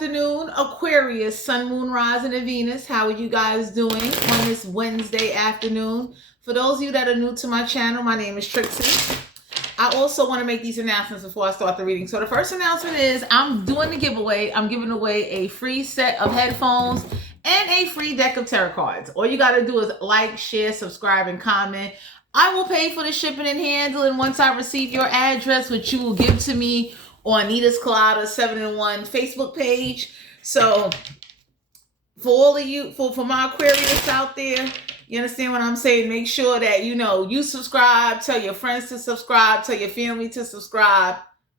afternoon, Aquarius, Sun, Moon, Rising, and Venus. How are you guys doing on this Wednesday afternoon? For those of you that are new to my channel, my name is Trixie. I also want to make these announcements before I start the reading. So the first announcement is I'm doing the giveaway. I'm giving away a free set of headphones and a free deck of tarot cards. All you got to do is like, share, subscribe, and comment. I will pay for the shipping and handling once I receive your address, which you will give to me on Nita's Colada 7-in-1 Facebook page. So for all of you, for my Aquarius out there, you understand what I'm saying? Make sure that you subscribe, tell your friends to subscribe, tell your family to subscribe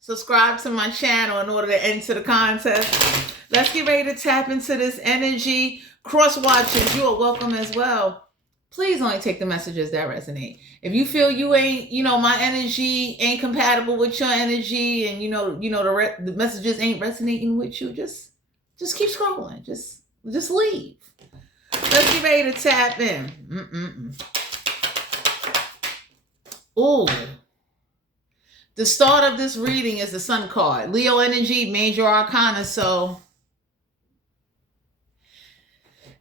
to my channel in order to enter the contest. Let's get ready to tap into this energy. Cross watchers, you are welcome as well. Please only take the messages that resonate. If you feel you ain't, my energy ain't compatible with your energy, and the messages ain't resonating with you, just keep scrolling. Just leave. Let's get ready to tap in. Ooh. The start of this reading is the Sun card. Leo energy, major arcana. So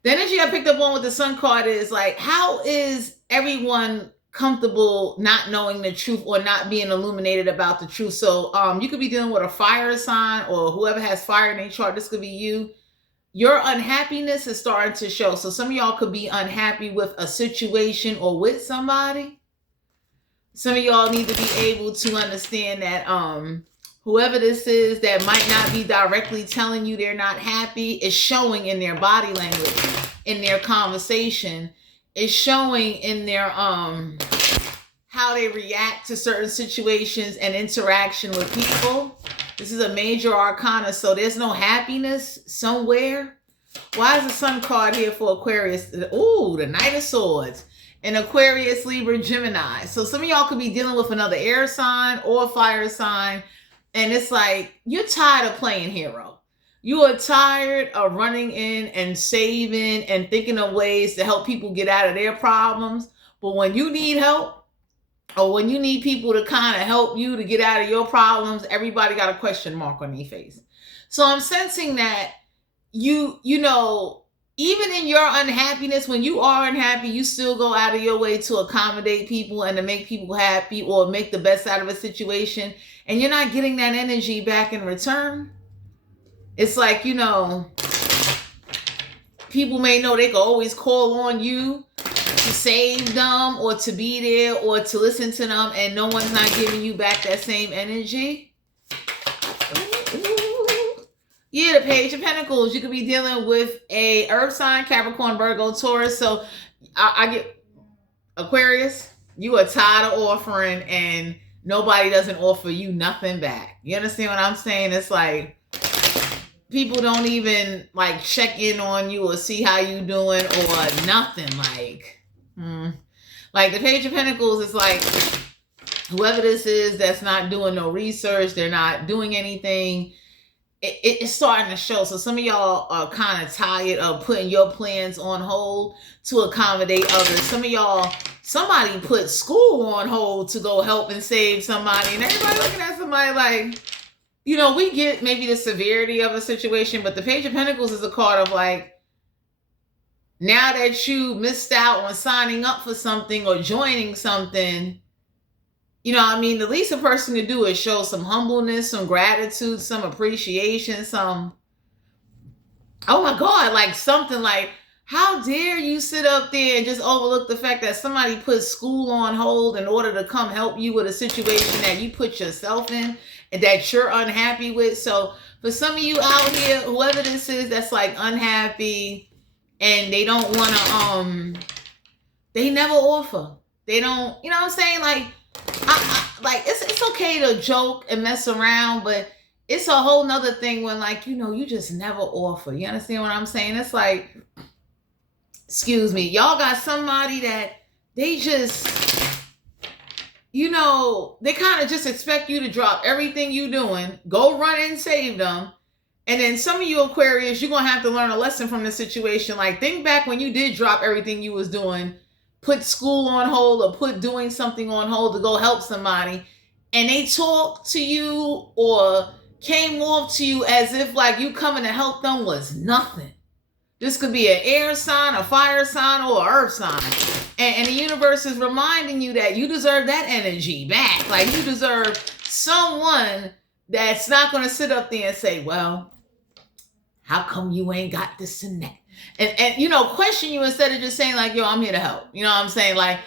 the energy I picked up on with the Sun card is like, how is everyone comfortable not knowing the truth or not being illuminated about the truth? So you could be dealing with a fire sign, or whoever has fire in their chart. This could be you. Your unhappiness is starting to show. So some of y'all could be unhappy with a situation or with somebody. Some of y'all need to be able to understand that whoever this is that might not be directly telling you they're not happy is showing in their body language, in their conversation, is showing in their how they react to certain situations and interaction with people. This is a major arcana, so there's no happiness somewhere. Why is the Sun card here for Aquarius? Ooh, the Knight of Swords. And Aquarius, Libra, Gemini. So some of y'all could be dealing with another air sign or fire sign. And it's like, you're tired of playing hero. You are tired of running in and saving and thinking of ways to help people get out of their problems. But when you need help, or when you need people to kind of help you to get out of your problems, everybody got a question mark on their face. So I'm sensing that even in your unhappiness, when you are unhappy, you still go out of your way to accommodate people and to make people happy or make the best out of a situation. And you're not getting that energy back in return. It's like, people may know they can always call on you to save them or to be there or to listen to them, and no one's not giving you back that same energy. Yeah, the Page of Pentacles. You could be dealing with a earth sign, Capricorn, Virgo, Taurus. So I get Aquarius, you are tired of offering and nobody doesn't offer you nothing back. You understand what I'm saying? It's like people don't even like check in on you or see how you doing or nothing. Like the Page of Pentacles is like, whoever this is that's not doing no research, they're not doing anything. It's starting to show. So some of y'all are kind of tired of putting your plans on hold to accommodate others. Some of y'all, somebody put school on hold to go help and save somebody, and everybody looking at somebody like, we get maybe the severity of a situation, but the Page of Pentacles is a card of like, now that you missed out on signing up for something or joining something, the least a person can do is show some humbleness, some gratitude, some appreciation, some, oh my God, like something like, how dare you sit up there and just overlook the fact that somebody put school on hold in order to come help you with a situation that you put yourself in and that you're unhappy with. So for some of you out here, whoever this is that's like unhappy and they don't want to, they never offer. They don't, you know what I'm saying? Like, it's okay to joke and mess around, but it's a whole nother thing when you just never offer. You understand what I'm saying? It's like, excuse me, y'all got somebody that they just, they kind of just expect you to drop everything you doing, go run and save them. And then some of you Aquarius, you're going to have to learn a lesson from the situation. Like, think back when you did drop everything you was doing, put school on hold or put doing something on hold to go help somebody, and they talk to you or came off to you as if like you coming to help them was nothing. This could be an air sign, a fire sign, or an earth sign. And the universe is reminding you that you deserve that energy back. Like you deserve someone that's not going to sit up there and say, well, how come you ain't got this and that? And you know, question you instead of just saying like, yo, I'm here to help. You know what I'm saying? Like,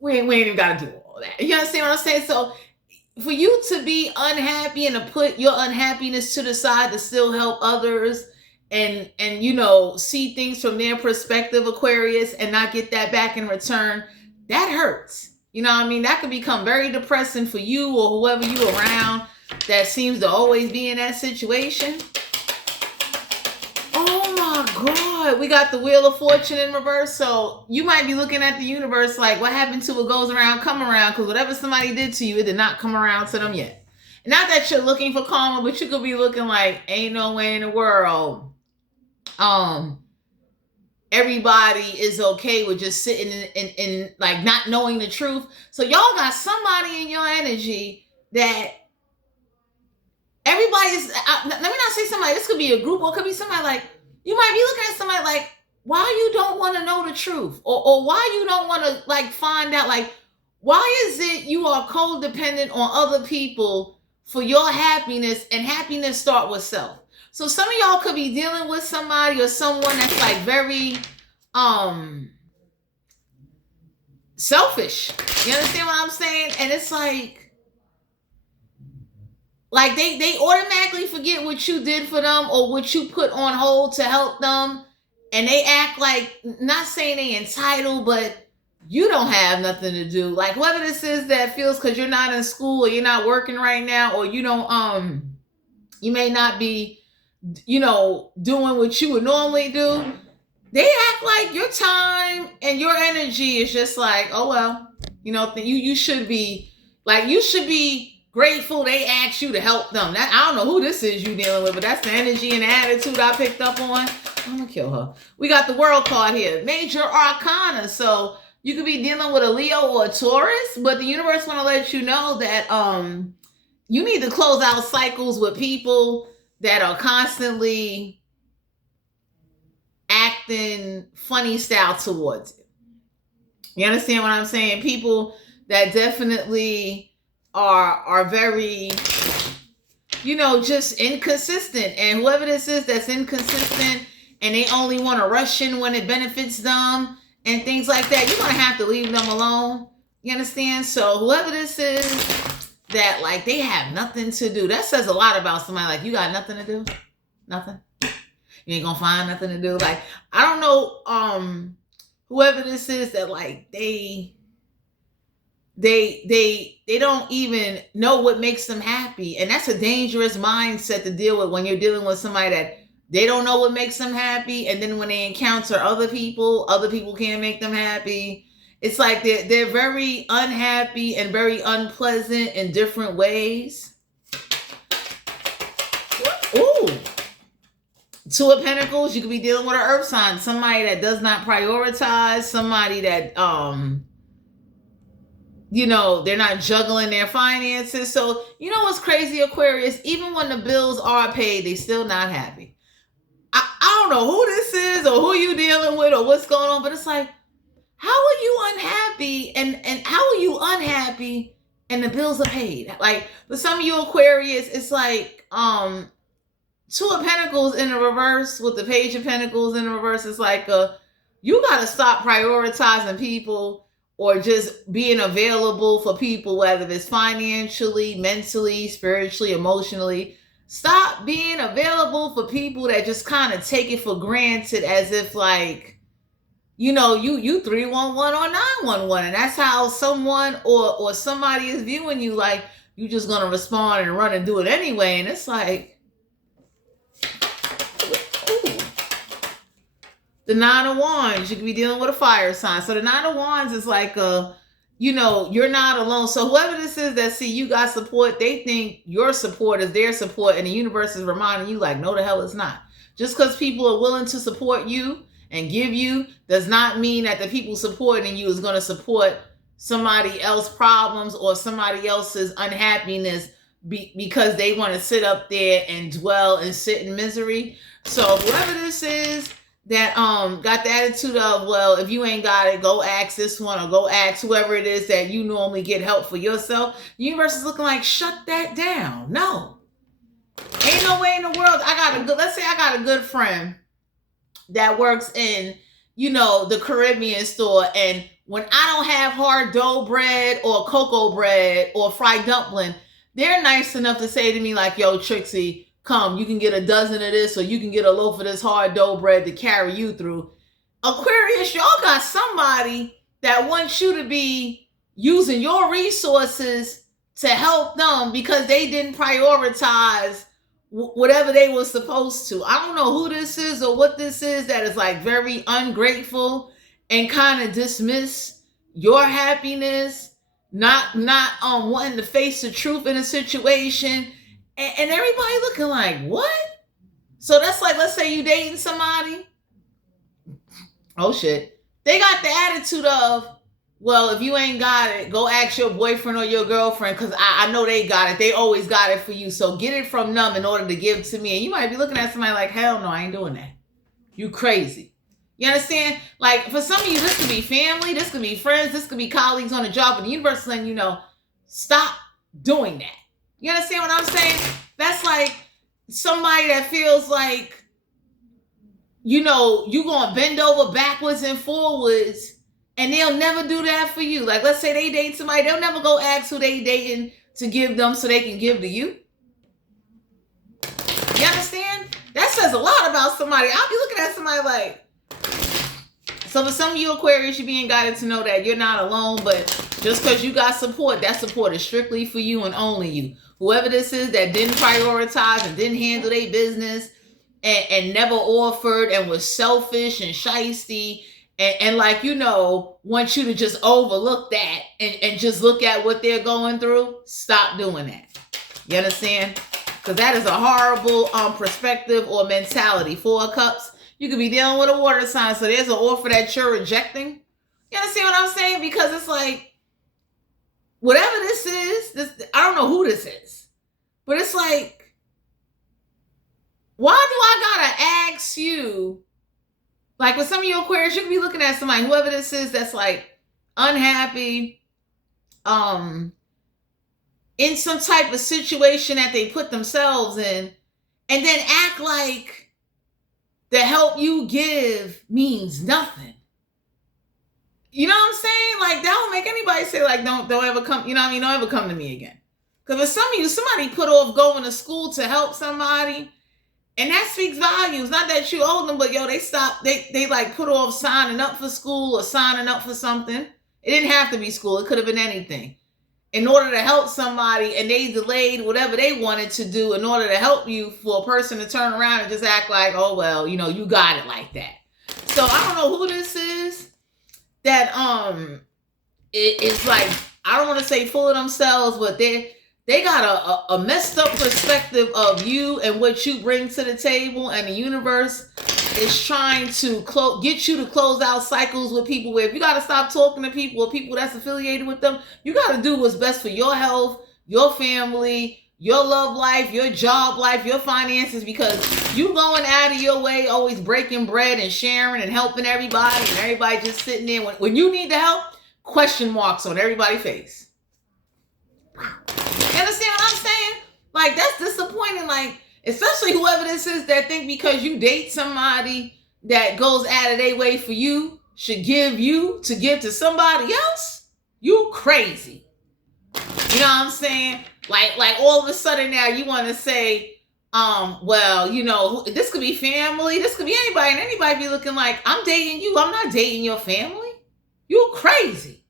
we ain't even got to do all that. You understand what I'm saying? So for you to be unhappy and to put your unhappiness to the side to still help others and you know, see things from their perspective, Aquarius, and not get that back in return, that hurts. You know what I mean? That could become very depressing for you or whoever you around that seems to always be in that situation. Oh my God. We got the Wheel of Fortune in reverse. So you might be looking at the universe like, what happened to what goes around, come around? Because whatever somebody did to you, it did not come around to them yet. Not that you're looking for karma, but you could be looking like, ain't no way in the world everybody is okay with just sitting in like not knowing the truth. So y'all got somebody in your energy that everybody's, let me not say somebody, this could be a group or it could be somebody like, you might be looking at somebody like, why you don't want to know the truth? Or why you don't want to like find out, like, why is it you are codependent on other people for your happiness, and happiness start with self? So some of y'all could be dealing with somebody or someone that's like very selfish. You understand what I'm saying? And it's like they automatically forget what you did for them or what you put on hold to help them. And they act like, not saying they entitled, but you don't have nothing to do. Like whoever this is that feels because you're not in school or you're not working right now, or you don't, you may not be, you know, doing what you would normally do. They act like your time and your energy is just like, oh, well, you know, you should be like, you should be grateful they asked you to help them. That, I don't know who this is you dealing with, but that's the energy and the attitude I picked up on. I'm gonna kill her. We got the World card here, Major Arcana. So you could be dealing with a Leo or a Taurus, but the universe want to let you know that you need to close out cycles with people that are constantly acting funny style towards you. You understand what I'm saying? People that definitely are very, you know, just inconsistent. And whoever this is that's inconsistent and they only want to rush in when it benefits them and things like that, you're going to have to leave them alone. You understand? So whoever this is that like they have nothing to do, that says a lot about somebody. Like, you got nothing to do? Nothing? You ain't gonna find nothing to do? Like, I don't know, whoever this is that like they don't even know what makes them happy. And that's a dangerous mindset to deal with when you're dealing with somebody that they don't know what makes them happy. And then when they encounter other people can't make them happy. It's like they're very unhappy and very unpleasant in different ways. Ooh. Two of Pentacles, you could be dealing with an earth sign. Somebody that does not prioritize. Somebody that, you know, they're not juggling their finances. So, you know what's crazy, Aquarius? Even when the bills are paid, they still not happy. I don't know who this is or who you dealing with or what's going on, but it's like, how are you unhappy and how are you unhappy and the bills are paid? Like, for some of you Aquarius, it's like Two of Pentacles in the reverse with the Page of Pentacles in the reverse. It's like you got to stop prioritizing people or just being available for people, whether it's financially, mentally, spiritually, emotionally. Stop being available for people that just kind of take it for granted as if like, you know, you 311 or 911, and that's how someone or somebody is viewing you, like you just gonna respond and run and do it anyway. And it's like, ooh. The Nine of Wands, you could be dealing with a fire sign. So the Nine of Wands is like you know, you're not alone. So whoever this is that see you got support, they think your support is their support, and the universe is reminding you like, no, the hell it's not. Just because people are willing to support you and give you does not mean that the people supporting you is going to support somebody else's problems or somebody else's unhappiness because they want to sit up there and dwell and sit in misery. So whoever this is that got the attitude of, well, if you ain't got it, go ask this one or go ask whoever it is that you normally get help for yourself. The universe is looking like, shut that down. No. Ain't no way in the world. Let's say I got a good friend that works in, the Caribbean store, and when I don't have hard dough bread or cocoa bread or fried dumpling, they're nice enough to say to me like, yo, Trixie, come, you can get a dozen of this, or you can get a loaf of this hard dough bread to carry you through. Aquarius, y'all got somebody that wants you to be using your resources to help them because they didn't prioritize whatever they were supposed to. I don't know who this is or what this is that is like very ungrateful and kind of dismiss your happiness, not wanting to face the truth in a situation, and everybody looking like, what? So that's like, let's say you dating somebody. Oh shit. They got the attitude of, well, if you ain't got it, go ask your boyfriend or your girlfriend, because I know they got it. They always got it for you. So get it from them in order to give it to me. And you might be looking at somebody like, hell no, I ain't doing that. You crazy. You understand? Like, for some of you, this could be family, this could be friends, this could be colleagues on the job, but the universe is letting you know, stop doing that. You understand what I'm saying? That's like somebody that feels like, you going to bend over backwards and forwards, and they'll never do that for you. Like, let's say they date somebody, they'll never go ask who they dating to give them so they can give to you. You understand? That says a lot about somebody. I'll be looking at somebody like, so for some of you Aquarius, you're being guided to know that you're not alone, but just because you got support, that support is strictly for you and only you. Whoever this is that didn't prioritize and didn't handle their business and never offered and was selfish and shysty and like, want you to just overlook that and just look at what they're going through, stop doing that. You understand? Because that is a horrible perspective or mentality. 4 of Cups. You could be dealing with a water sign, so there's an offer that you're rejecting. You understand what I'm saying? Because it's like, whatever this is, I don't know who this is, but it's like, why do I gotta ask you? Like, with some of you Aquarius, you could be looking at somebody, whoever this is, that's like unhappy, in some type of situation that they put themselves in, and then act like the help you give means nothing. You know what I'm saying? Like, that will make anybody say, like, don't ever come, don't ever come to me again. Because for some of you, somebody put off going to school to help somebody, and that speaks volumes. Not that you owe them, but they stopped, they like put off signing up for school or signing up for something. It didn't have to be school. It could have been anything. In order to help somebody, and they delayed whatever they wanted to do in order to help you, for a person to turn around and just act like, oh, well, you got it like that. So I don't know who this is that it's like, I don't want to say full of themselves, but they got a messed up perspective of you and what you bring to the table, and the universe is trying to get you to close out cycles with people where if you got to stop talking to people or people that's affiliated with them, you got to do what's best for your health, your family, your love life, your job life, your finances, because you going out of your way, always breaking bread and sharing and helping everybody, and everybody just sitting there. When you need the help, question marks on everybody's face. You understand what I'm saying? Like, that's disappointing. Like, especially whoever this is that think because you date somebody that goes out of their way for you, should give you to give to somebody else. You crazy. You know what I'm saying? Like all of a sudden now you want to say, well, this could be family, this could be anybody, and anybody be looking like, I'm dating you, I'm not dating your family. You crazy.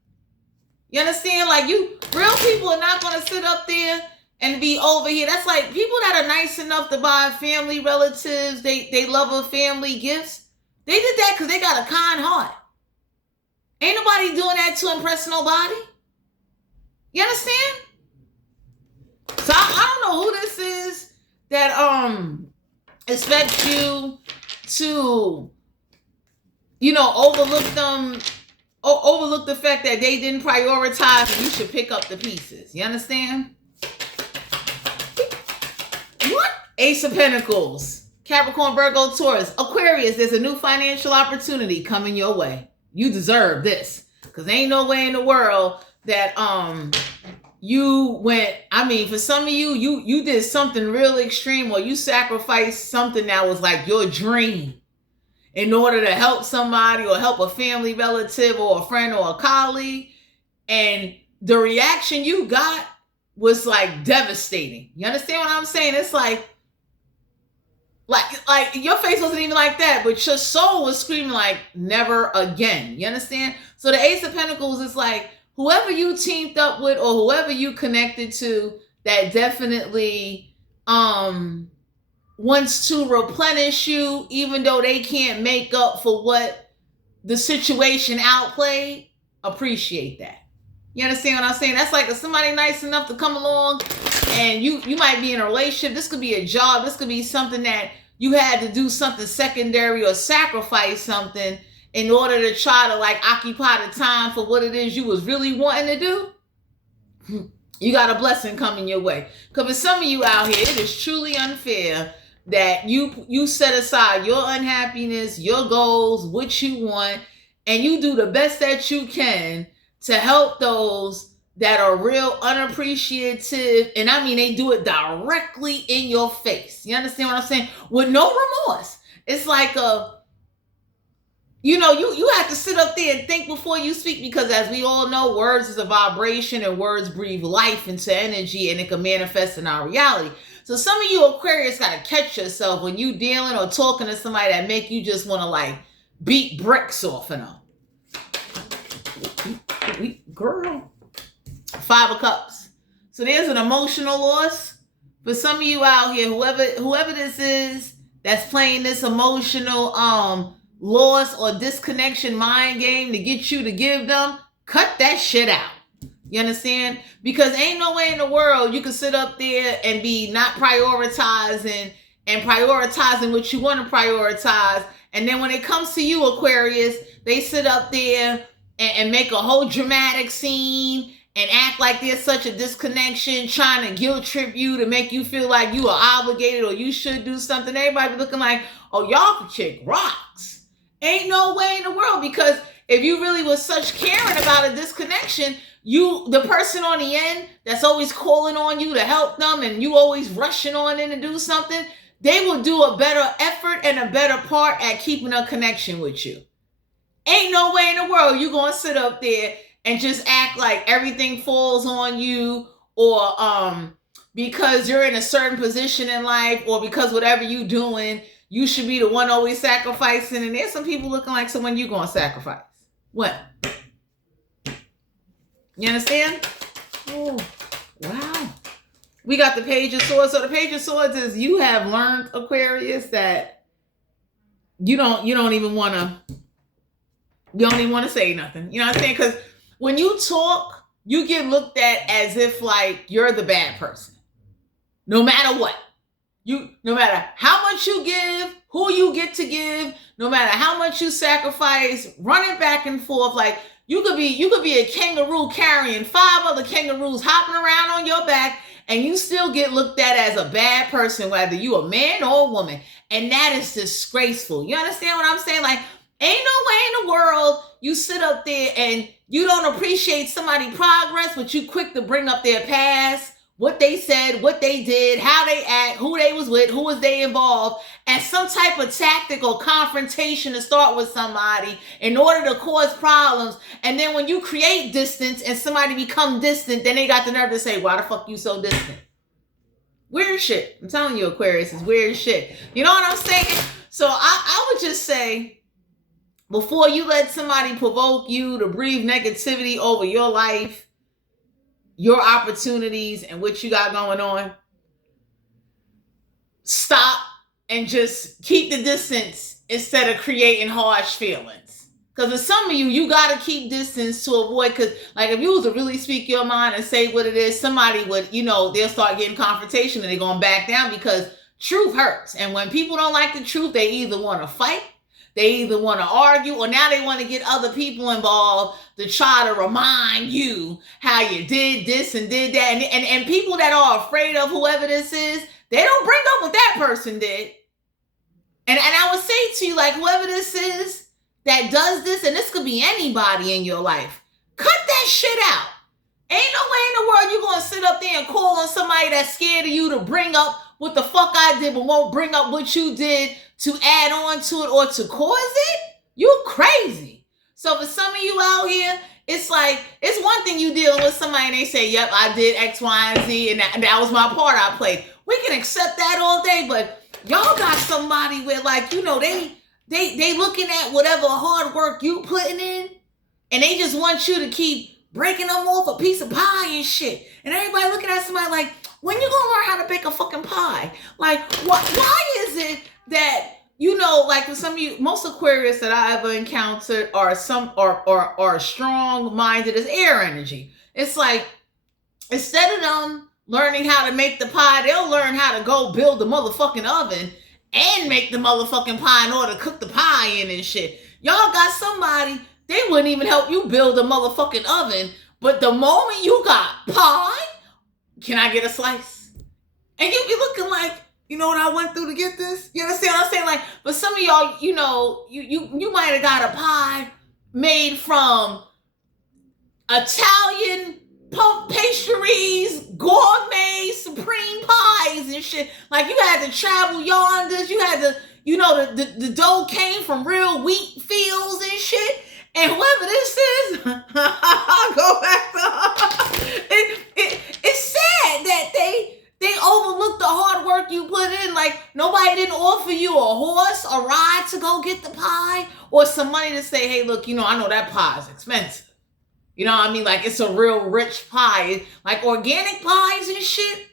You understand? Like, real people are not going to sit up there and be over here. That's like people that are nice enough to buy family, relatives, they love a family gifts. They did that because they got a kind heart. Ain't nobody doing that to impress nobody. You understand? So I don't know who this is that expects you to, overlook them, overlook the fact that they didn't prioritize and you should pick up the pieces. You understand? Ace of Pentacles, Capricorn, Virgo, Taurus, Aquarius. There's a new financial opportunity coming your way. You deserve this, because ain't no way in the world that you went, I mean, for some of you did something real extreme, or you sacrificed something that was like your dream in order to help somebody or help a family relative or a friend or a colleague. And the reaction you got was like devastating. You understand what I'm saying? It's like your face wasn't even like that, but your soul was screaming like never again. You understand? So the Ace of Pentacles is like whoever you teamed up with or whoever you connected to that definitely wants to replenish you, even though they can't make up for what the situation outplayed. Appreciate that. You understand what I'm saying? That's like if somebody nice enough to come along and you might be in a relationship. This could be a job. This could be something that you had to do something secondary or sacrifice something in order to try to like occupy the time for what it is you was really wanting to do. You got a blessing coming your way. Because for some of you out here, it is truly unfair that you set aside your unhappiness, your goals, what you want, and you do the best that you can to help those that are real unappreciative. And I mean, they do it directly in your face. You understand what I'm saying? With no remorse. It's like you have to sit up there and think before you speak, because as we all know, words is a vibration and words breathe life into energy, and it can manifest in our reality. So some of you Aquarius got to catch yourself when you dealing or talking to somebody that make you just want to like beat bricks off of them. Girl. 5 of Cups. So there's an emotional loss for some of you out here. Whoever this is that's playing this emotional loss or disconnection mind game to get you to give them, cut that shit out. You understand? Because ain't no way in the world you can sit up there and be not prioritizing and prioritizing what you want to prioritize. And then when it comes to you, Aquarius, they sit up there and make a whole dramatic scene and act like there's such a disconnection, trying to guilt trip you to make you feel like you are obligated or you should do something. Everybody be looking like, oh, y'all can kick rocks. Ain't no way in the world, because if you really was such caring about a disconnection, the person on the end that's always calling on you to help them and you always rushing on in to do something, they will do a better effort and a better part at keeping a connection with you. Ain't no way in the world you gonna sit up there and just act like everything falls on you, or because you're in a certain position in life, or because whatever you doing, you should be the one always sacrificing. And there's some people looking like someone you gonna sacrifice. What? You understand? Oh, wow. We got the Page of Swords. So the Page of Swords is you have learned, Aquarius, that you don't even want to say nothing. You know what I'm saying? Because when you talk, you get looked at as if like you're the bad person. No matter what. No matter how much you give, who you get to give, no matter how much you sacrifice, running back and forth, like you could be a kangaroo carrying 5 other kangaroos hopping around on your back, and you still get looked at as a bad person, whether you a man or a woman. And that is disgraceful. You understand what I'm saying? Like, ain't no way in the world you sit up there and you don't appreciate somebody's progress, but you quick to bring up their past, what they said, what they did, how they act, who they was with, who was they involved, as some type of tactic or confrontation to start with somebody in order to cause problems. And then when you create distance and somebody become distant, then they got the nerve to say, why the fuck you so distant? Weird shit. I'm telling you, Aquarius, is weird shit. You know what I'm saying? So I would just say, before you let somebody provoke you to breathe negativity over your life, your opportunities, and what you got going on, stop and just keep the distance instead of creating harsh feelings. Because with some of you, you got to keep distance to avoid, because like if you was to really speak your mind and say what it is, somebody would, they'll start getting confrontation and they're going to back down, because truth hurts. And when people don't like the truth, they either want to fight, they either want to argue, or now they want to get other people involved to try to remind you how you did this and did that. And people that are afraid of whoever this is, They don't bring up what that person did. And I would say to you, like, whoever this is that does this, and this could be anybody in your life, cut that shit out. Ain't no way in the world you're going to sit up there and call on somebody that's scared of you to bring up what the fuck I did, but won't bring up what you did to add on to it or to cause it. You crazy. So for some of you out here, it's like, it's one thing you dealing with somebody and they say, yep, I did X, Y, and Z, and that was my part I played. We can accept that all day, but y'all got somebody where, like, you know, they looking at whatever hard work you putting in, and they just want you to keep breaking them off a piece of pie and shit. And everybody looking at somebody like, when you gonna learn how to bake a fucking pie? Like, why is it that, you know, like for some of you, most Aquarius that I ever encountered are strong-minded as air energy. It's like, instead of them learning how to make the pie, they'll learn how to go build the motherfucking oven and make the motherfucking pie in order to cook the pie in and shit. Y'all got somebody, they wouldn't even help you build a motherfucking oven, but the moment you got pie, can I get a slice? And you be looking like, you know what I went through to get this? You understand what I'm saying? Like, but some of y'all, you know, you might have got a pie made from Italian puff pastries, gourmet supreme pies and shit. Like, you had to travel yonders. You had to, you know, the dough came from real wheat fields and shit. And whoever this is, I'll go back to it's sad that they overlooked the hard work you put in. Like, nobody didn't offer you a horse, a ride to go get the pie, or some money to say, hey, look, you know, I know that pie is expensive. You know what I mean? Like, it's a real rich pie. Like, organic pies and shit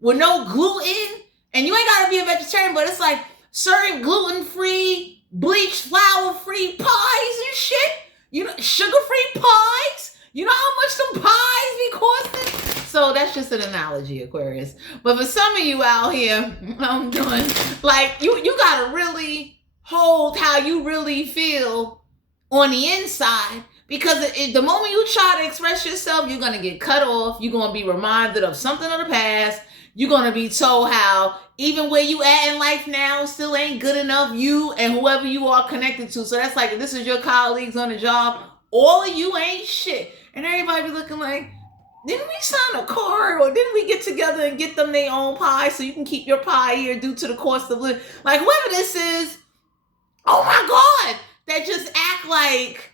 with no gluten. And you ain't got to be a vegetarian, but it's like certain gluten-free, bleached, flour-free pies and shit. You know, sugar-free pies. You know how much some pies be costing? So that's just an analogy, Aquarius. But for some of you out here, I'm doing, like, you got to really hold how you really feel on the inside. Because the moment you try to express yourself, you're going to get cut off. You're going to be reminded of something of the past. You're going to be told how even where you at in life now still ain't good enough, you and whoever you are connected to. So that's like, if this is your colleagues on the job, all of you ain't shit. And everybody be looking like, didn't we sign a card, or didn't we get together and get them their own pie so you can keep your pie here due to the cost of living? Like, whoever this is, oh my God, that just act like,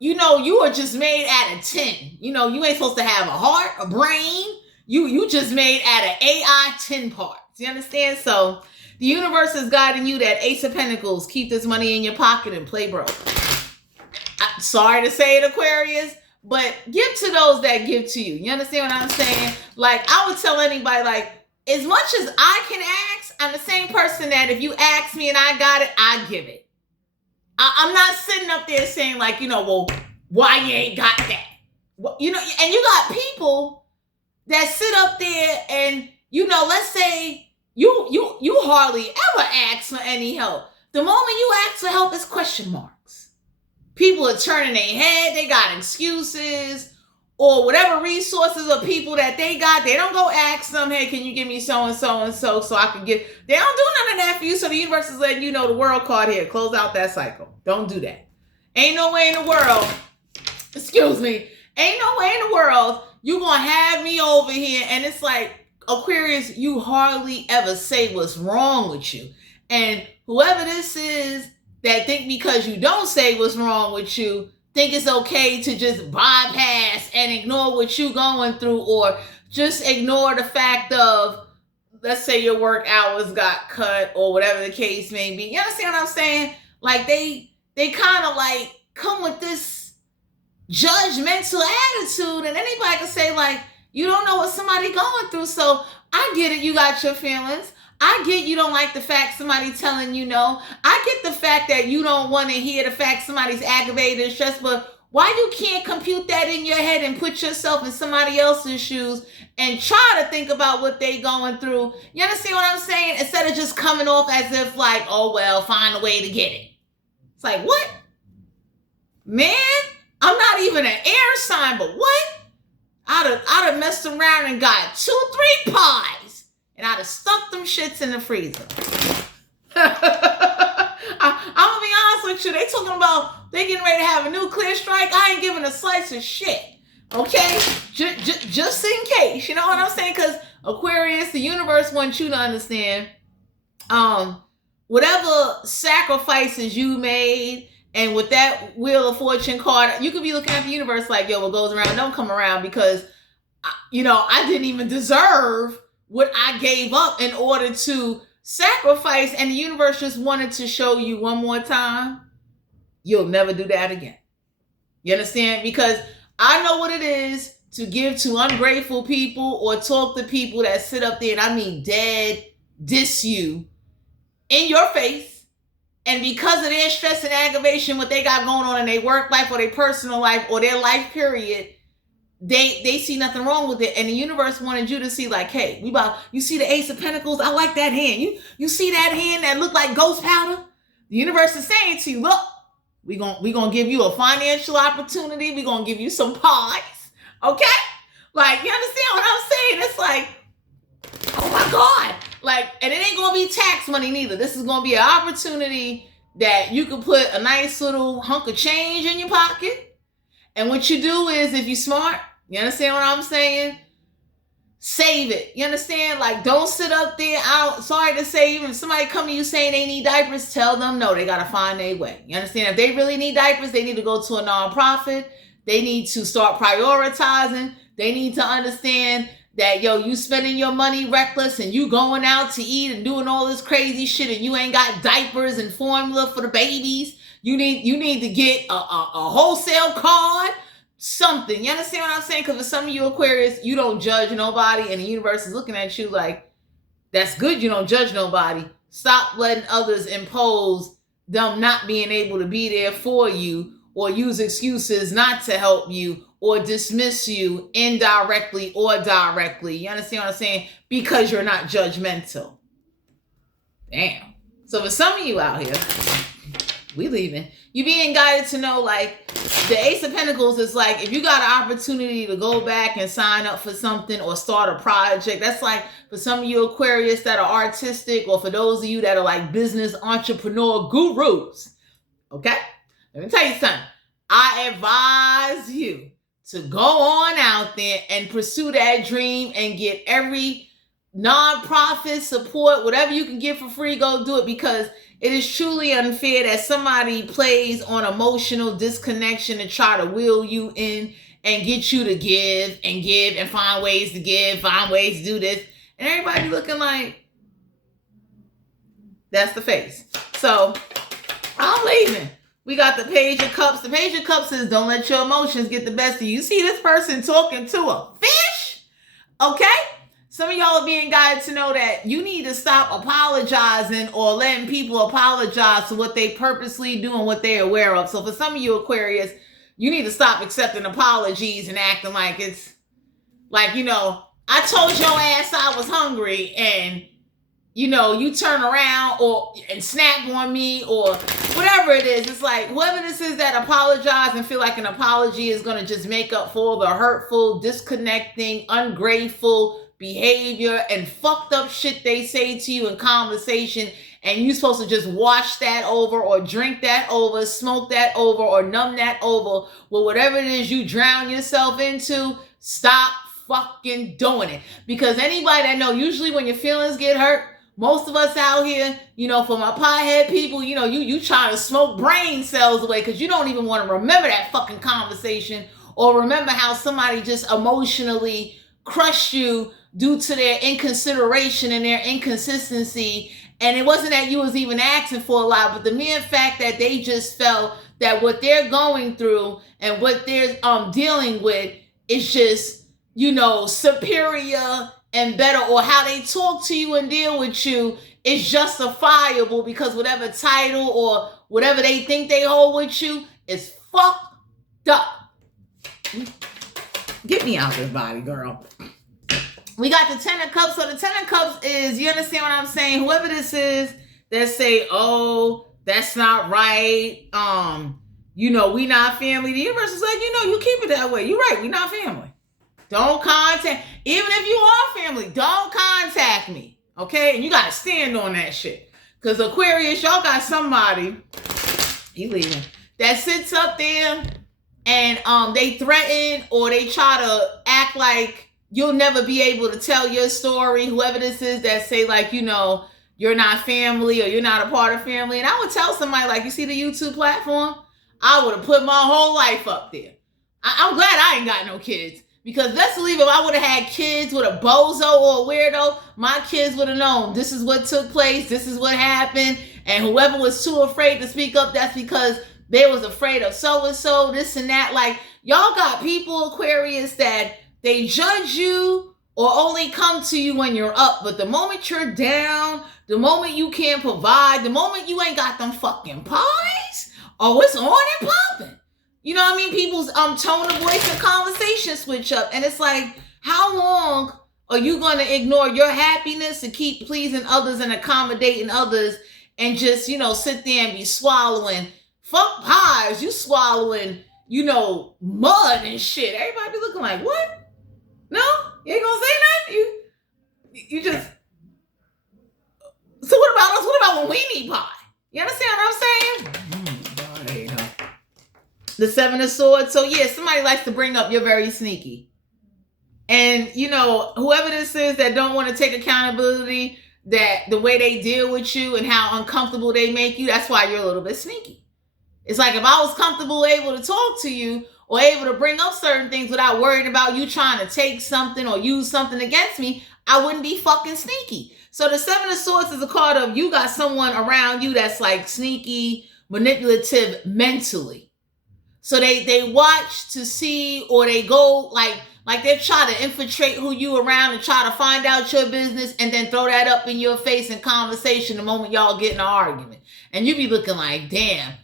you know, you are just made out of tin. You know, you ain't supposed to have a heart, a brain. You just made out of AI 10 parts. You understand? So the universe is guiding you that Ace of Pentacles, keep this money in your pocket and play broke. I'm sorry to say it, Aquarius, but give to those that give to you. You understand what I'm saying? Like, I would tell anybody, like, as much as I can ask, I'm the same person that if you ask me and I got it, I give it. I'm not sitting up there saying, like, you know, well, why you ain't got that? Well, you know, and you got people that sit up there and, you know, let's say you hardly ever ask for any help. The moment you ask for help, it's question marks. People are turning their head, they got excuses, or whatever resources or people that they got, they don't go ask them, hey, can you give me so-and-so and so I can get, they don't do none of that for you. So the universe is letting you know, the world card here, close out that cycle. Don't do that. Ain't no way in the world, ain't no way in the world you gonna have me over here. And it's like, Aquarius, you hardly ever say what's wrong with you. And whoever this is that think because you don't say what's wrong with you, think it's okay to just bypass and ignore what you going through, or just ignore the fact of, let's say your work hours got cut or whatever the case may be. You understand what I'm saying? Like, they kind of like come with this judgmental attitude, and anybody can say, like, you don't know what somebody going through. So I get it, you got your feelings. I get you don't like the fact somebody telling you no. I get the fact that you don't want to hear the fact somebody's aggravated and stressed, but why you can't compute that in your head and put yourself in somebody else's shoes and try to think about what they going through? You understand what I'm saying? Instead of just coming off as if like, oh, well, find a way to get it. It's like, what? Man, I'm not even an air sign, but what? I'd have messed around and got 2-3 pies and I'd have stuck them shits in the freezer. I'm gonna be honest with you. They talking about they getting ready to have a nuclear strike. I ain't giving a slice of shit. Okay, just in case. You know what I'm saying? Because Aquarius, the universe wants you to understand. Whatever sacrifices you made, and with that Wheel of Fortune card, you could be looking at the universe like, yo, what goes around don't come around, because I didn't even deserve what I gave up in order to sacrifice, and the universe just wanted to show you one more time, you'll never do that again. You understand? Because I know what it is to give to ungrateful people or talk to people that sit up there and I mean dead diss you in your face, and because of their stress and aggravation, what they got going on in their work life or their personal life or their life period, they see nothing wrong with it. And the universe wanted you to see like, hey, you see the Ace of Pentacles? I like that hand. You see that hand that look like ghost powder? The universe is saying to you, look, we gonna give you a financial opportunity. We're gonna give you some pies. Okay? Like, you understand what I'm saying? It's like, oh my God. Like, and it ain't gonna be tax money neither. This is gonna be an opportunity that you can put a nice little hunk of change in your pocket. And what you do is, if you're smart, you understand what I'm saying? Save it. You understand? Like, don't sit up there sorry to say, even if somebody come to you saying they need diapers, tell them no, they gotta find their way. You understand? If they really need diapers, they need to go to a nonprofit. They need to start prioritizing. They need to understand that, yo, you spending your money reckless and you going out to eat and doing all this crazy shit and you ain't got diapers and formula for the babies. You need to get a wholesale card, something. You understand what I'm saying? Because for some of you Aquarius, you don't judge nobody, and the universe is looking at you like, that's good, you don't judge nobody. Stop letting others impose them not being able to be there for you, or use excuses not to help you, or dismiss you indirectly or directly. You understand what I'm saying? Because you're not judgmental. Damn. So for some of you out here, we leaving. You being guided to know, like, the Ace of Pentacles is like, if you got an opportunity to go back and sign up for something or start a project, that's like, for some of you Aquarius that are artistic, or for those of you that are like business entrepreneur gurus, okay? Let me tell you something. I advise you to go on out there and pursue that dream and get every nonprofit support, whatever you can get for free, go do it, because it is truly unfair that somebody plays on emotional disconnection to try to wheel you in and get you to give and find ways to give, find ways to do this. And everybody looking like, that's the face. So I'm leaving. We got the Page of Cups. The Page of Cups says, don't let your emotions get the best of you. You see this person talking to a fish? Okay? Some of y'all are being guided to know that you need to stop apologizing or letting people apologize to what they purposely do and what they're aware of. So for some of you Aquarius, you need to stop accepting apologies and acting like it's like, I told your ass I was hungry and, you turn around and snap on me or whatever it is. It's like, whoever this is that apologize and feel like an apology is going to just make up for the hurtful, disconnecting, ungrateful behavior and fucked up shit they say to you in conversation, and you're supposed to just wash that over or drink that over, smoke that over, or numb that over. Well, whatever it is you drown yourself into, stop fucking doing it. Because anybody that know, usually when your feelings get hurt, most of us out here, for my piehead people, you try to smoke brain cells away because you don't even want to remember that fucking conversation or remember how somebody just emotionally crushed you due to their inconsideration and their inconsistency. And it wasn't that you was even asking for a lot, but the mere fact that they just felt that what they're going through and what they're dealing with is just, superior and better, or how they talk to you and deal with you is justifiable because whatever title or whatever they think they hold with you is fucked up. Get me out this body, girl. We got the Ten of Cups. So the Ten of Cups is, you understand what I'm saying? Whoever this is that say, oh, that's not right. We not family. The universe is like, you keep it that way. You're right. We not family. Don't contact, even if you are family, don't contact me. Okay? And you got to stand on that shit. Because Aquarius, y'all got somebody, he leaving, that sits up there and they threaten or they try to act like you'll never be able to tell your story. Whoever this is that say like, you're not family or you're not a part of family. And I would tell somebody like, you see the YouTube platform? I would have put my whole life up there. I'm glad I ain't got no kids. Because let's believe if I would have had kids with a bozo or a weirdo, my kids would have known this is what took place, this is what happened, and whoever was too afraid to speak up, that's because they was afraid of so-and-so, this and that. Like, y'all got people, Aquarius, that they judge you or only come to you when you're up. But the moment you're down, the moment you can't provide, the moment you ain't got them fucking pies, oh, it's on and popping. You know what I mean? People's tone of voice and conversation switch up. And it's like, how long are you going to ignore your happiness and keep pleasing others and accommodating others and just, sit there and be swallowing fuck pies? You swallowing, mud and shit. Everybody be looking like, what? No? You ain't going to say nothing? You just... So what about us? What about when we need pie? You understand what I'm saying? The Seven of Swords. So yeah, somebody likes to bring up you're very sneaky. And whoever this is that don't want to take accountability, that the way they deal with you and how uncomfortable they make you, that's why you're a little bit sneaky. It's like if I was comfortable able to talk to you or able to bring up certain things without worrying about you trying to take something or use something against me, I wouldn't be fucking sneaky. So the Seven of Swords is a card of you got someone around you that's like sneaky, manipulative mentally. So they watch to see, or they go like they try to infiltrate who you around and try to find out your business and then throw that up in your face in conversation the moment y'all get in an argument. And you be looking like, damn,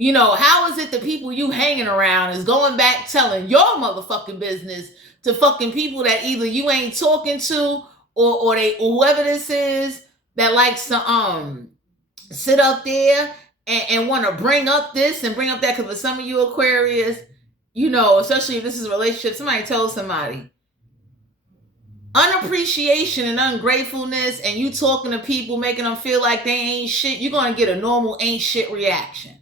how is it the people you hanging around is going back telling your motherfucking business to fucking people that either you ain't talking to or whoever this is that likes to sit up there and want to bring up this and bring up that. Because for some of you Aquarius, especially if this is a relationship, somebody tells somebody unappreciation and ungratefulness and you talking to people, making them feel like they ain't shit, you're going to get a normal ain't shit reaction.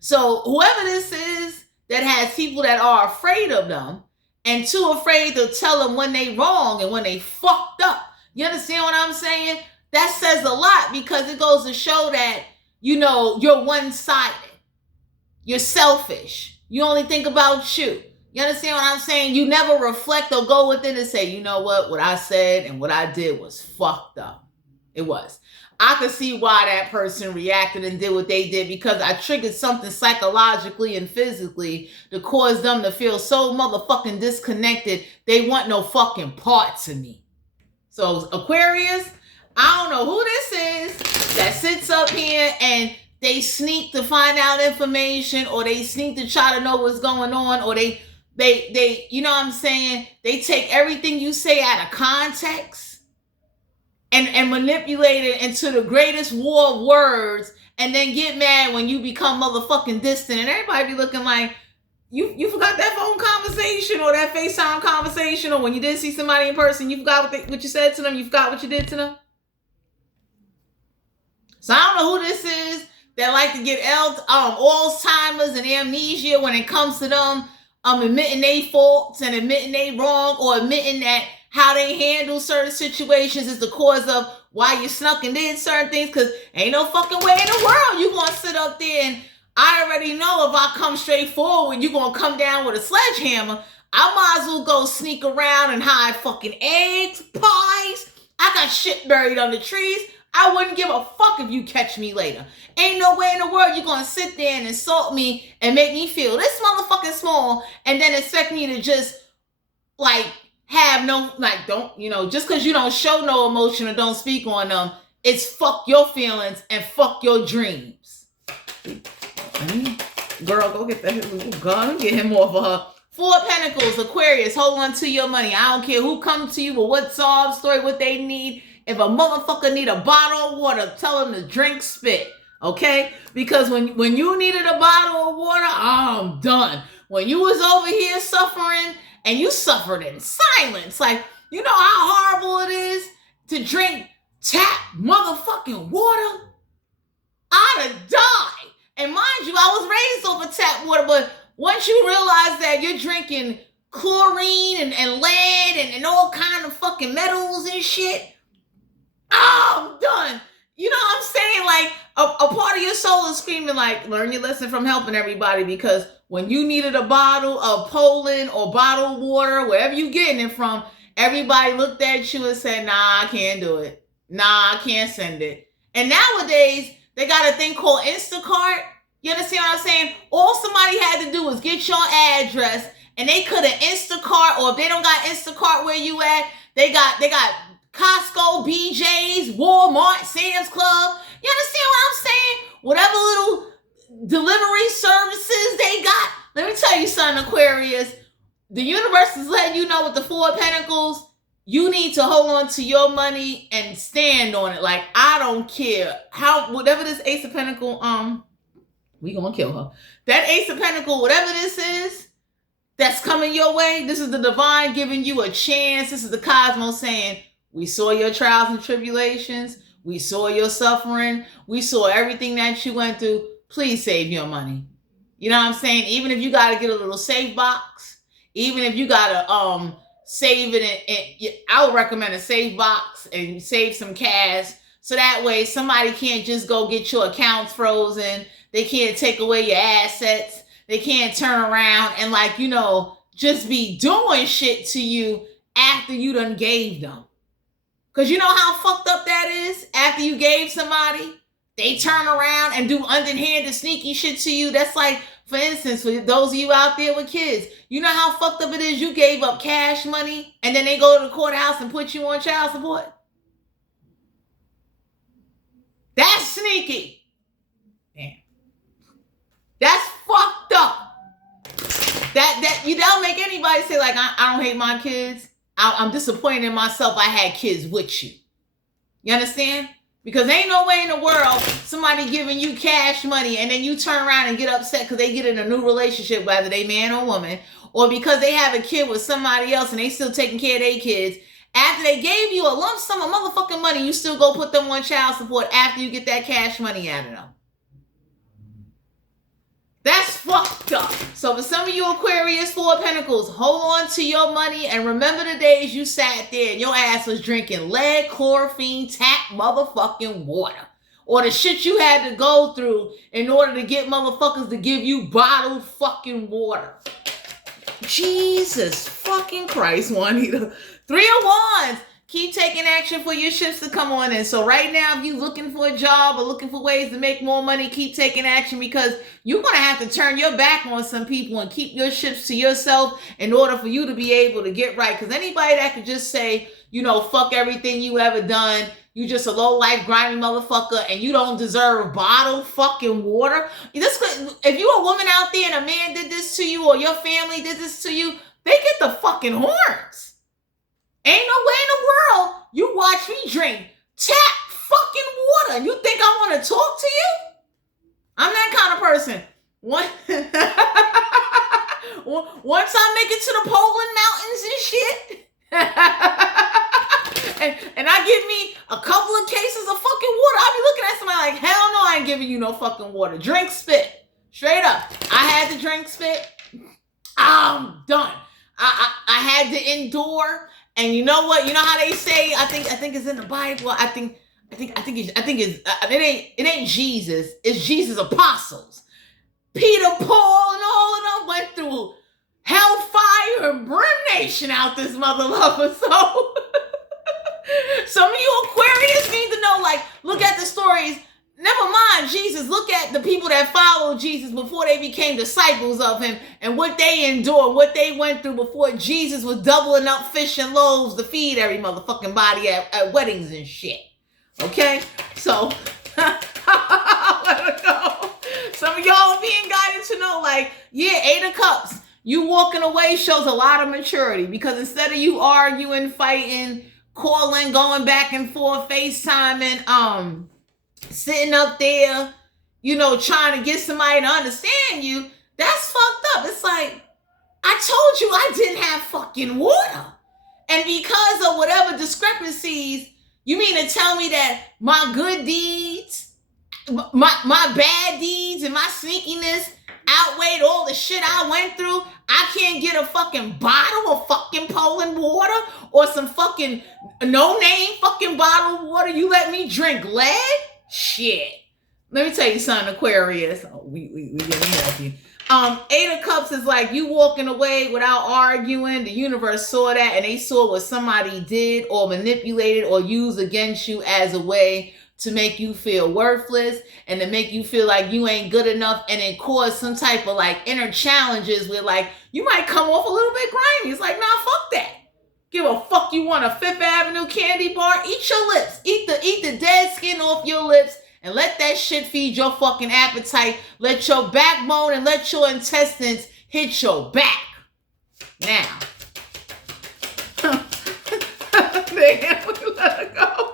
So whoever this is that has people that are afraid of them and too afraid to tell them when they wrong and when they fucked up, you understand what I'm saying? That says a lot, because it goes to show that you're one-sided. You're selfish. You only think about you. You understand what I'm saying? You never reflect or go within and say, you know what I said and what I did was fucked up. It was. I could see why that person reacted and did what they did, because I triggered something psychologically and physically to cause them to feel so motherfucking disconnected. They want no fucking parts of me. So Aquarius, I don't know who this is that sits up here and they sneak to find out information, or they sneak to try to know what's going on, or they you know what I'm saying? They take everything you say out of context and manipulate it into the greatest war of words, and then get mad when you become motherfucking distant. And everybody be looking like, you forgot that phone conversation or that FaceTime conversation, or when you did see somebody in person, you forgot what you said to them, you forgot what you did to them. So I don't know who this is that like to get Alzheimer's and amnesia when it comes to them admitting they faults and admitting they wrong, or admitting that how they handle certain situations is the cause of why you snuck and did certain things, because ain't no fucking way in the world you gonna sit up there and I already know if I come straight forward, you gonna come down with a sledgehammer. I might as well go sneak around and hide fucking eggs, pies. I got shit buried under trees. I wouldn't give a fuck if you catch me later. Ain't no way in the world you're gonna sit there and insult me and make me feel this motherfucking small and then expect me to just like have no, like, don't, just because you don't show no emotion or don't speak on them, it's fuck your feelings and fuck your dreams. Girl, go get that gun, get him off of her. Four of Pentacles, Aquarius, hold on to your money. I don't care who comes to you or what sob story, what they need. If a motherfucker need a bottle of water, tell them to drink spit, okay? Because when you needed a bottle of water, I'm done. When you was over here suffering and you suffered in silence. Like, you know how horrible it is to drink tap motherfucking water? I'd have died. And mind you, I was raised over tap water, but once you realize that you're drinking chlorine and lead and all kind of fucking metals and shit, I'm done. You know what I'm saying? Like, a part of your soul is screaming like, learn your lesson from helping everybody, because when you needed a bottle of Poland or bottled water, wherever you getting it from, everybody looked at you and said, nah, I can't do it. Nah, I can't send it. And nowadays, they got a thing called Instacart. You understand what I'm saying? All somebody had to do was get your address, and they could have Instacart, or if they don't got Instacart where you at, they got Costco, BJ's, Walmart, Sam's Club. You understand what I'm saying? Whatever little delivery services they got. Let me tell you something, Aquarius. The universe is letting you know with the Four of Pentacles, you need to hold on to your money and stand on it. Like, I don't care how, whatever this Ace of Pentacles, we gonna kill her. That Ace of Pentacles, whatever this is that's coming your way, this is the divine giving you a chance. This is the cosmos saying, we saw your trials and tribulations. We saw your suffering. We saw everything that you went through. Please save your money. You know what I'm saying? Even if you got to get a little safe box, even if you got to save it, I would recommend a safe box and save some cash. So that way somebody can't just go get your accounts frozen. They can't take away your assets. They can't turn around and, like, you know, just be doing shit to you after you done gave them. Because you know how fucked up that is? After you gave somebody, they turn around and do underhanded, sneaky shit to you. That's like, for instance, for those of you out there with kids, you know how fucked up it is? You gave up cash money and then they go to the courthouse and put you on child support? That's sneaky. Damn. That's fucked up. That you don't make anybody say, like, I don't hate my kids. I'm disappointed in myself. I had kids with you. You understand? Because ain't no way in the world somebody giving you cash money and then you turn around and get upset because they get in a new relationship, whether they man or woman, or because they have a kid with somebody else and they still taking care of their kids. After they gave you a lump sum of motherfucking money, you still go put them on child support after you get that cash money out of them. That's fucked up. So for some of you Aquarius, Four of Pentacles, hold on to your money and remember the days you sat there and your ass was drinking lead, chlorophene, tap motherfucking water. Or the shit you had to go through in order to get motherfuckers to give you bottled fucking water. Jesus fucking Christ, Juanita. Three of Wands. Keep taking action for your ships to come on in. So right now, if you're looking for a job or looking for ways to make more money, keep taking action, because you're going to have to turn your back on some people and keep your ships to yourself in order for you to be able to get right. Because anybody that could just say, you know, fuck everything you ever done, you just a low-life, grimy motherfucker, and you don't deserve bottled fucking water. If you're a woman out there and a man did this to you or your family did this to you, they get the fucking horns. Ain't no way in the world you watch me drink tap fucking water and you think I want to talk to you? I'm that kind of person. Once I make it to the Poland mountains and shit, and I give me a couple of cases of fucking water, I'll be looking at somebody like, hell no, I ain't giving you no fucking water. Drink spit. Straight up. I had to drink spit. I'm done. I had to endure. And you know what? You know how they say? I think it's in the Bible. It ain't Jesus. It's Jesus' apostles. Peter, Paul, and all of them went through hellfire and brimnation out this mother lover. So some of you Aquarius need to know, like, look at the stories. Never mind Jesus. Look at the people that followed Jesus before they became disciples of him and what they endured, what they went through before Jesus was doubling up fish and loaves to feed every motherfucking body at weddings and shit. Okay? So, let it go. Some of y'all are being guided to know, like, yeah, 8 of Cups. You walking away shows a lot of maturity, because instead of you arguing, fighting, calling, going back and forth, FaceTiming, sitting up there, you know, trying to get somebody to understand you, that's fucked up. It's like, I told you I didn't have fucking water. And because of whatever discrepancies, you mean to tell me that my good deeds, my bad deeds and my sneakiness outweighed all the shit I went through? I can't get a fucking bottle of fucking Poland water or some fucking no-name fucking bottle of water. You let me drink lead? Shit. Let me tell you something, Aquarius. Oh, we didn't help you. Eight of Cups is like you walking away without arguing. The universe saw that and they saw what somebody did or manipulated or used against you as a way to make you feel worthless and to make you feel like you ain't good enough, and it caused some type of like inner challenges where like you might come off a little bit grimy. It's like, nah, fuck that. Give a fuck you want a Fifth Avenue candy bar? Eat your lips. Eat the dead skin off your lips and let that shit feed your fucking appetite. Let your backbone and let your intestines hit your back. Now. Damn, we let her go.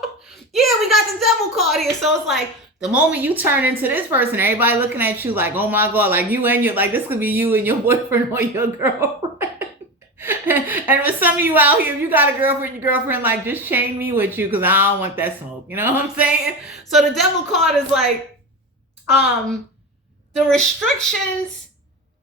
Yeah, we got the devil card here. So it's like the moment you turn into this person, everybody looking at you like, oh my God, like you and your, like this could be you and your boyfriend or your girlfriend. And for some of you out here, if you got a girlfriend, your girlfriend like, just chain me with you because I don't want that smoke. You know what I'm saying? So the devil card is like the restrictions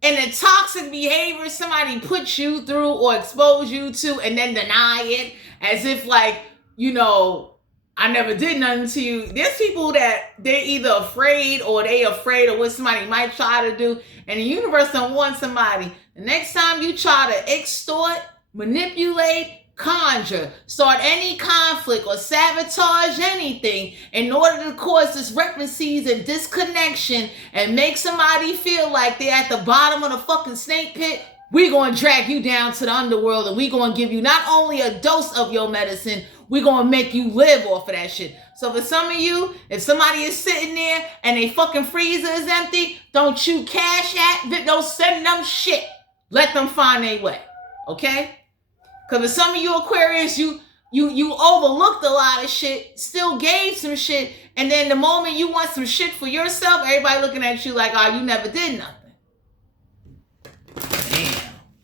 and the toxic behavior somebody puts you through or expose you to and then deny it as if like, you know, I never did nothing to you. There's people that they're either afraid or they afraid of what somebody might try to do. And the universe don't want somebody. The next time you try to extort, manipulate, conjure, start any conflict or sabotage anything in order to cause discrepancies and disconnection and make somebody feel like they're at the bottom of the fucking snake pit, we're going to drag you down to the underworld and we're going to give you not only a dose of your medicine, we're going to make you live off of that shit. So for some of you, if somebody is sitting there and they fucking freezer is empty, don't you cash at, don't send them shit. Let them find their way. Okay? Because for some of you Aquarius, you overlooked a lot of shit, still gave some shit, and then the moment you want some shit for yourself, everybody looking at you like, oh, you never did nothing. Damn.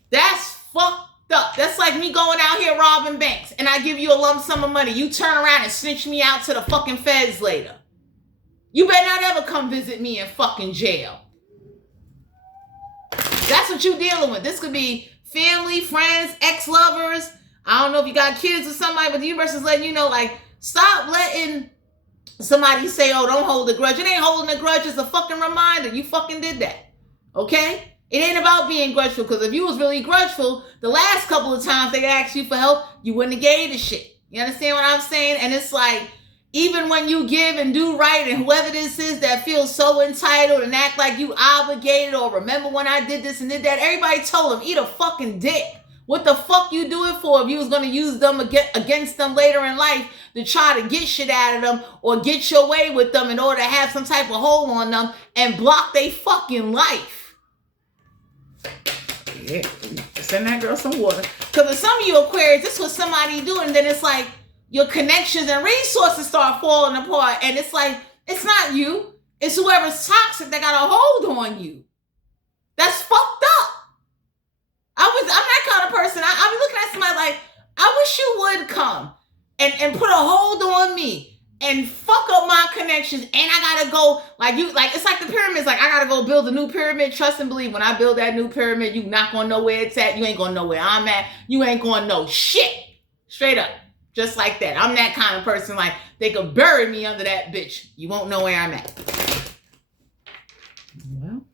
That's fucked up. That's like me going out here robbing banks and I give you a lump sum of money. You turn around and snitch me out to the fucking feds later. You better not ever come visit me in fucking jail. That's what you dealing with. This could be family, friends, ex-lovers. I don't know if you got kids or somebody, but the universe is letting you know, like, stop letting somebody say, oh, don't hold a grudge. It ain't holding a grudge. It's a fucking reminder. You fucking did that. Okay? It ain't about being grudgeful, because if you was really grudgeful, the last couple of times they asked you for help, you wouldn't have gave the shit. You understand what I'm saying? And it's like, even when you give and do right, and whoever this is that feels so entitled and act like you obligated, or remember when I did this and did that, everybody told them, eat a fucking dick. What the fuck you do it for if you was going to use them against them later in life to try to get shit out of them or get your way with them in order to have some type of hold on them and block their fucking life? Yeah, send that girl some water. Because for some of you Aquarius, this was somebody doing, and then it's like your connections and resources start falling apart, and it's like, it's not you. It's whoever's toxic that got a hold on you. That's fucked up. I'm that kind of person. I be looking at somebody like, I wish you would come and put a hold on me and fuck up my connections, and I gotta go, like you, like it's like the pyramids, like I gotta go build a new pyramid. Trust and believe, when I build that new pyramid, you not gonna know where it's at. You ain't gonna know where I'm at. You ain't gonna know shit. Straight up. Just like that. I'm that kind of person, like they could bury me under that bitch. You won't know where I'm at. Well,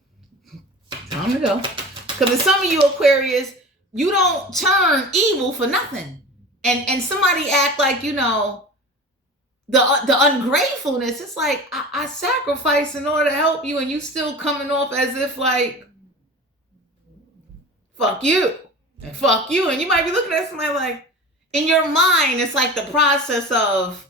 time to go. Because for some of you Aquarius, you don't turn evil for nothing. And somebody act like, you know, the ungratefulness, it's like, I sacrifice in order to help you, and you still coming off as if like, fuck you, and fuck you. And you might be looking at somebody like, in your mind, it's like the process of,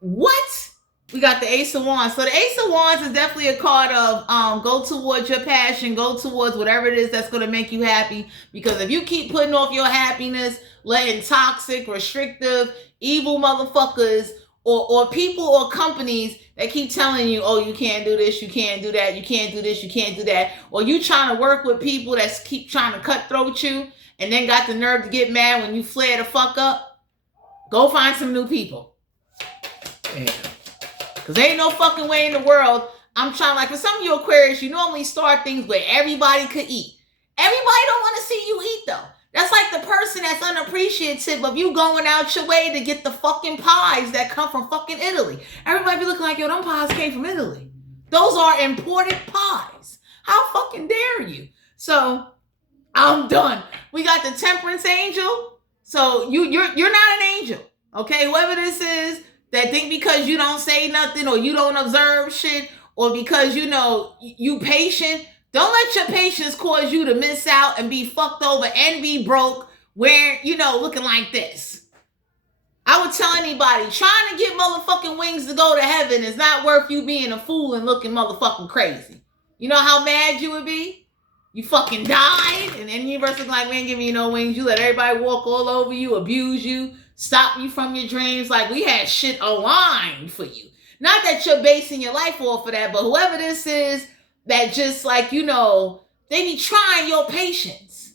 what? We got the Ace of Wands. So the Ace of Wands is definitely a card of go towards your passion, go towards whatever it is that's going to make you happy. Because if you keep putting off your happiness, letting toxic, restrictive, evil motherfuckers or people or companies that keep telling you, oh, you can't do this, you can't do that, you can't do this, you can't do that, or you trying to work with people that keep trying to cutthroat you and then got the nerve to get mad when you flare the fuck up, go find some new people. Yeah. Because there ain't no fucking way in the world. I'm trying, like, for some of you Aquarius, you normally start things where everybody could eat. Everybody don't want to see you eat, though. That's like the person that's unappreciative of you going out your way to get the fucking pies that come from fucking Italy. Everybody be looking like, yo, them pies came from Italy. Those are imported pies. How fucking dare you? So, I'm done. We got the temperance angel. So, you're not an angel. Okay? Whoever this is that think because you don't say nothing or you don't observe shit or because, you know, you patient, don't let your patience cause you to miss out and be fucked over and be broke wearing, you know, looking like this. I would tell anybody, trying to get motherfucking wings to go to heaven is not worth you being a fool and looking motherfucking crazy. You know how mad you would be? You fucking died and then the universe is like, man, give me no wings. You let everybody walk all over you, abuse you, stop you from your dreams. Like, we had shit aligned for you. Not that you're basing your life off of that, but whoever this is, that just like, you know, they be trying your patience.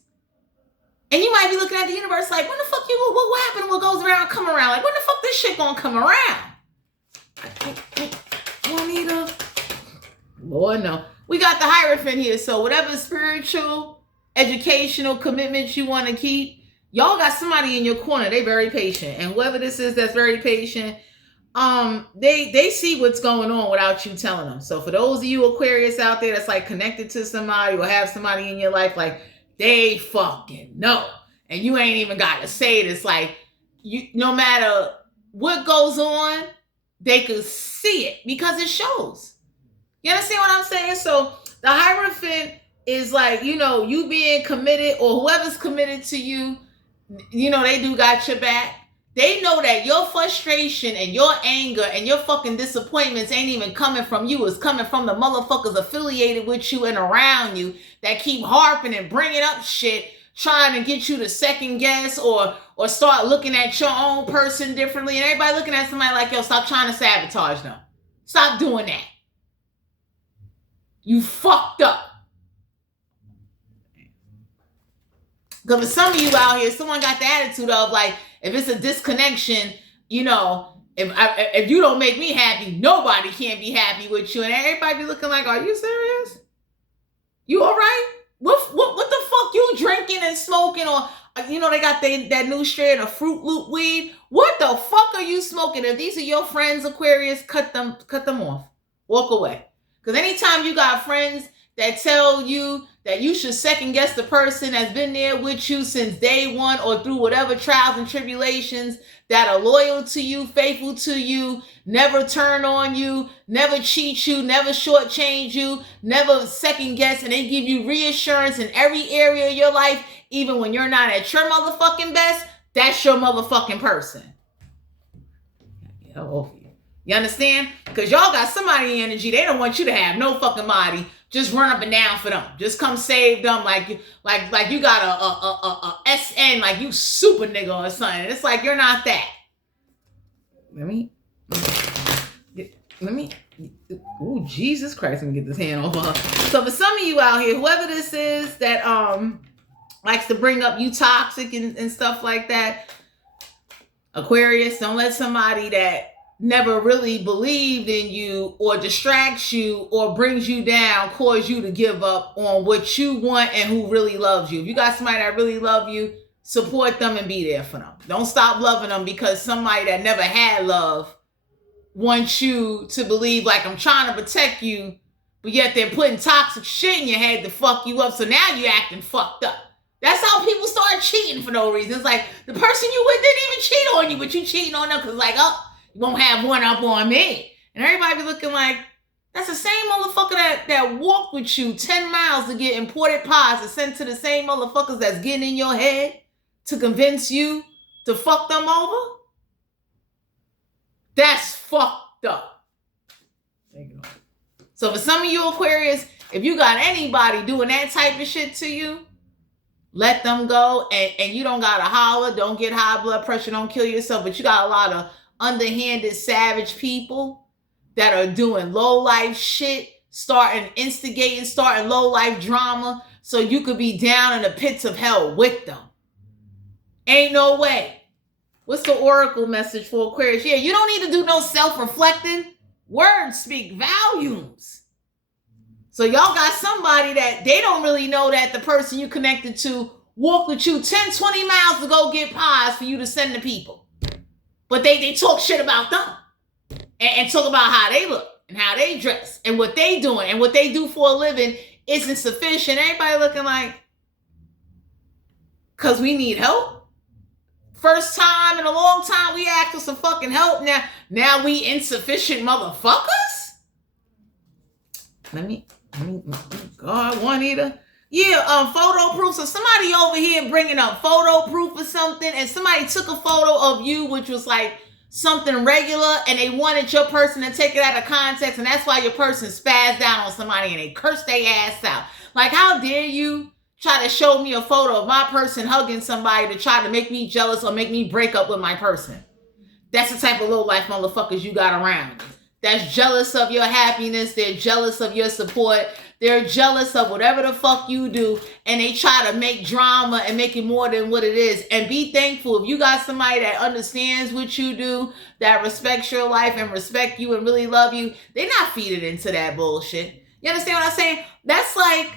And you might be looking at the universe like, when the fuck what happened? What goes around, come around? Like, when the fuck this shit gonna come around? Juanita. Lord, no. We got the Hierophant here. So whatever spiritual, educational commitments you want to keep, y'all got somebody in your corner. They very patient. And whoever this is that's very patient, they see what's going on without you telling them. So for those of you Aquarius out there that's like connected to somebody or have somebody in your life, like they fucking know. And you ain't even got to say it. It's like, you, no matter what goes on, they could see it because it shows. You understand what I'm saying? So the Hierophant is like, you know, you being committed or whoever's committed to you, you know, they do got your back. They know that your frustration and your anger and your fucking disappointments ain't even coming from you. It's coming from the motherfuckers affiliated with you and around you that keep harping and bringing up shit, trying to get you to second guess or start looking at your own person differently. And everybody looking at somebody like, yo, stop trying to sabotage them. Stop doing that. You fucked up. Because for some of you out here, someone got the attitude of like, if it's a disconnection, you know, if you don't make me happy, nobody can be happy with you. And everybody be looking like, are you serious? You all right? What the fuck you drinking and smoking? Or, you know, they got that new strain of Fruit Loop weed. What the fuck are you smoking? If these are your friends, Aquarius, cut them off. Walk away. Because anytime you got friends that tell you that you should second guess the person that's been there with you since day one or through whatever trials and tribulations, that are loyal to you, faithful to you, never turn on you, never cheat you, never shortchange you, never second guess, and they give you reassurance in every area of your life, even when you're not at your motherfucking best, that's your motherfucking person. You understand? Because y'all got somebody energy. They don't want you to have no fucking body. Just run up and down for them. Just come save them like you got a SN, like you super nigga or something. It's like you're not that. Let me. Oh, Jesus Christ! Let me get this hand off of her. So for some of you out here, whoever this is that likes to bring up you toxic and stuff like that, Aquarius, don't let somebody that never really believed in you or distracts you or brings you down cause you to give up on what you want and who really loves you. If you got somebody that really love you, support them and be there for them. Don't stop loving them because somebody that never had love wants you to believe like I'm trying to protect you, but yet they're putting toxic shit in your head to fuck you up. So now you're acting fucked up. That's how people start cheating for no reason. It's like the person you with didn't even cheat on you, but you cheating on them because like, oh, you won't have one up on me. And everybody be looking like, that's the same motherfucker that walked with you 10 miles to get imported pies and sent to the same motherfuckers that's getting in your head to convince you to fuck them over. That's fucked up. So for some of you Aquarius, if you got anybody doing that type of shit to you, let them go. And you don't gotta holler, don't get high blood pressure, don't kill yourself, but you got a lot of underhanded, savage people that are doing low-life shit, starting low-life drama so you could be down in the pits of hell with them. Ain't no way. What's the oracle message for Aquarius? Yeah, you don't need to do no self-reflecting. Words speak volumes. So y'all got somebody that they don't really know that the person you connected to walked with you 10, 20 miles to go get pies for you to send to people. But they talk shit about them and talk about how they look and how they dress and what they doing and what they do for a living isn't sufficient. Everybody looking like, because we need help. First time in a long time we asked for some fucking help. Now we insufficient motherfuckers? Let me God, Juanita. Yeah, photo proof. So somebody over here bringing up photo proof or something, and somebody took a photo of you, which was like something regular, and they wanted your person to take it out of context, and that's why your person spazzed out on somebody and they cursed their ass out. Like, how dare you try to show me a photo of my person hugging somebody to try to make me jealous or make me break up with my person? That's the type of low-life motherfuckers you got around. That's jealous of your happiness. They're jealous of your support. They're jealous of whatever the fuck you do, and they try to make drama and make it more than what it is. And be thankful if you got somebody that understands what you do, that respects your life and respect you and really love you. They're not feeding into that bullshit. You understand what I'm saying? That's like,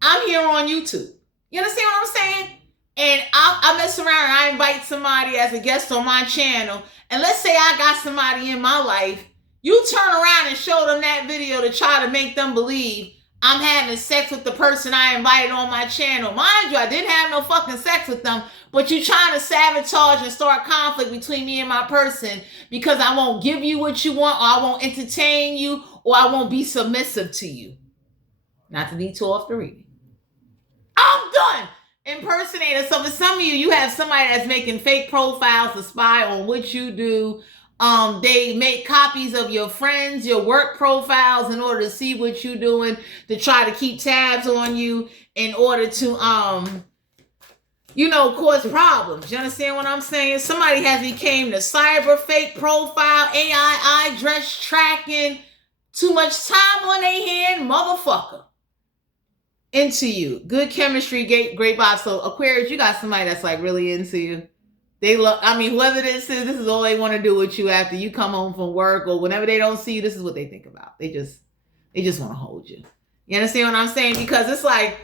I'm here on YouTube. You understand what I'm saying? And I mess around and I invite somebody as a guest on my channel. And let's say I got somebody in my life. You turn around and show them that video to try to make them believe I'm having sex with the person I invited on my channel. Mind you, I didn't have no fucking sex with them, but you trying to sabotage and start conflict between me and my person because I won't give you what you want, or I won't entertain you, or I won't be submissive to you. Not to detour off the reading. I'm done. Impersonator. So for some of you, you have somebody that's making fake profiles to spy on what you do. They make copies of your friends, your work profiles in order to see what you're doing, to try to keep tabs on you in order to, cause problems. You understand what I'm saying? Somebody has became the cyber fake profile, AI dress tracking, too much time on their hand, motherfucker. Into you. Good chemistry, great vibe. So Aquarius, you got somebody that's like really into you. They love, whoever this is all they want to do with you after you come home from work or whenever they don't see you, this is what they think about. They just want to hold you. You understand what I'm saying? Because it's like,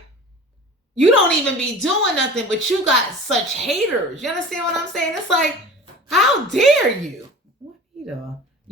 you don't even be doing nothing, but you got such haters. You understand what I'm saying? It's like, how dare you?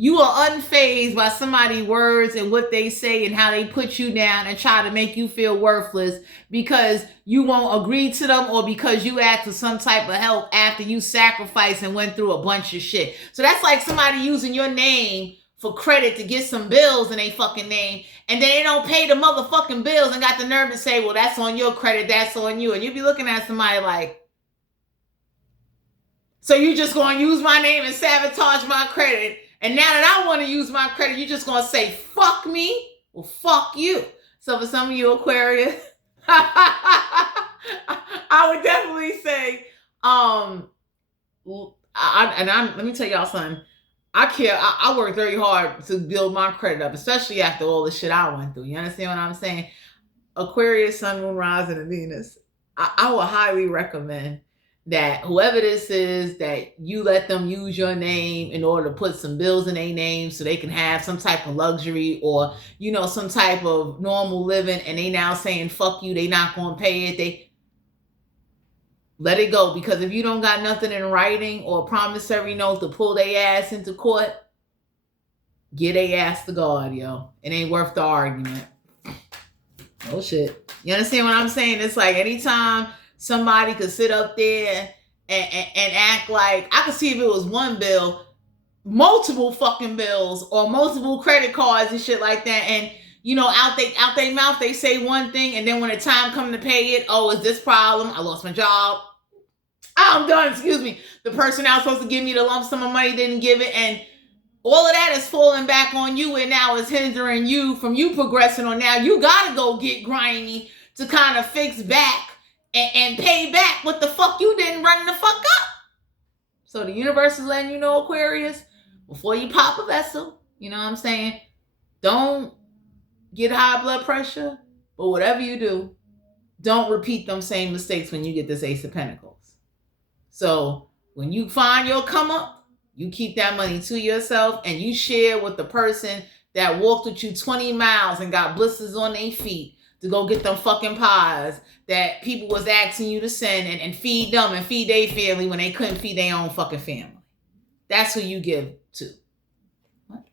You are unfazed by somebody's words and what they say and how they put you down and try to make you feel worthless because you won't agree to them or because you asked for some type of help after you sacrificed and went through a bunch of shit. So that's like somebody using your name for credit to get some bills in their fucking name, and then they don't pay the motherfucking bills and got the nerve to say, well, that's on your credit, that's on you. And you be looking at somebody like, so you just going to use my name and sabotage my credit? And now that I want to use my credit, you're just going to say, fuck me? Well, fuck you. So for some of you Aquarius, I would definitely say, let me tell y'all something. I worked very hard to build my credit up, especially after all the shit I went through. You understand what I'm saying? Aquarius, Sun, Moon, Rising, and Venus. I would highly recommend that whoever this is, that you let them use your name in order to put some bills in their name so they can have some type of luxury or, some type of normal living, and they now saying, fuck you, they not going to pay it. They let it go, because if you don't got nothing in writing or a promissory note to pull their ass into court, get their ass to God, yo. It ain't worth the argument. Oh, shit. You understand what I'm saying? It's like anytime somebody could sit up there and act like, I could see if it was one bill, multiple fucking bills or multiple credit cards and shit like that. And, out their mouth, they say one thing. And then when the time comes to pay it, oh, is this problem? I lost my job. I'm done. Excuse me. The person that was supposed to give me the lump sum of money didn't give it. And all of that is falling back on you. And now it's hindering you from you progressing on. Now you got to go get grimy to kind of fix back and pay back what the fuck you didn't run the fuck up. So the universe is letting you know, Aquarius, before you pop a vessel, you know what I'm saying? Don't get high blood pressure, but whatever you do, don't repeat them same mistakes when you get this Ace of Pentacles. So when you find your come up, you keep that money to yourself and you share with the person that walked with you 20 miles and got blisters on their feet to go get them fucking pies that people was asking you to send and feed them and feed their family when they couldn't feed their own fucking family. That's who you give to. What?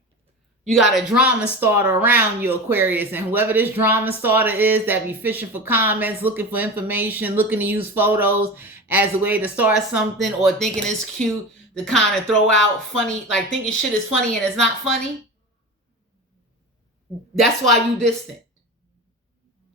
You got a drama starter around you, Aquarius, and whoever this drama starter is that be fishing for comments, looking for information, looking to use photos as a way to start something or thinking it's cute to kind of throw out funny, like thinking shit is funny and it's not funny. That's why you distant.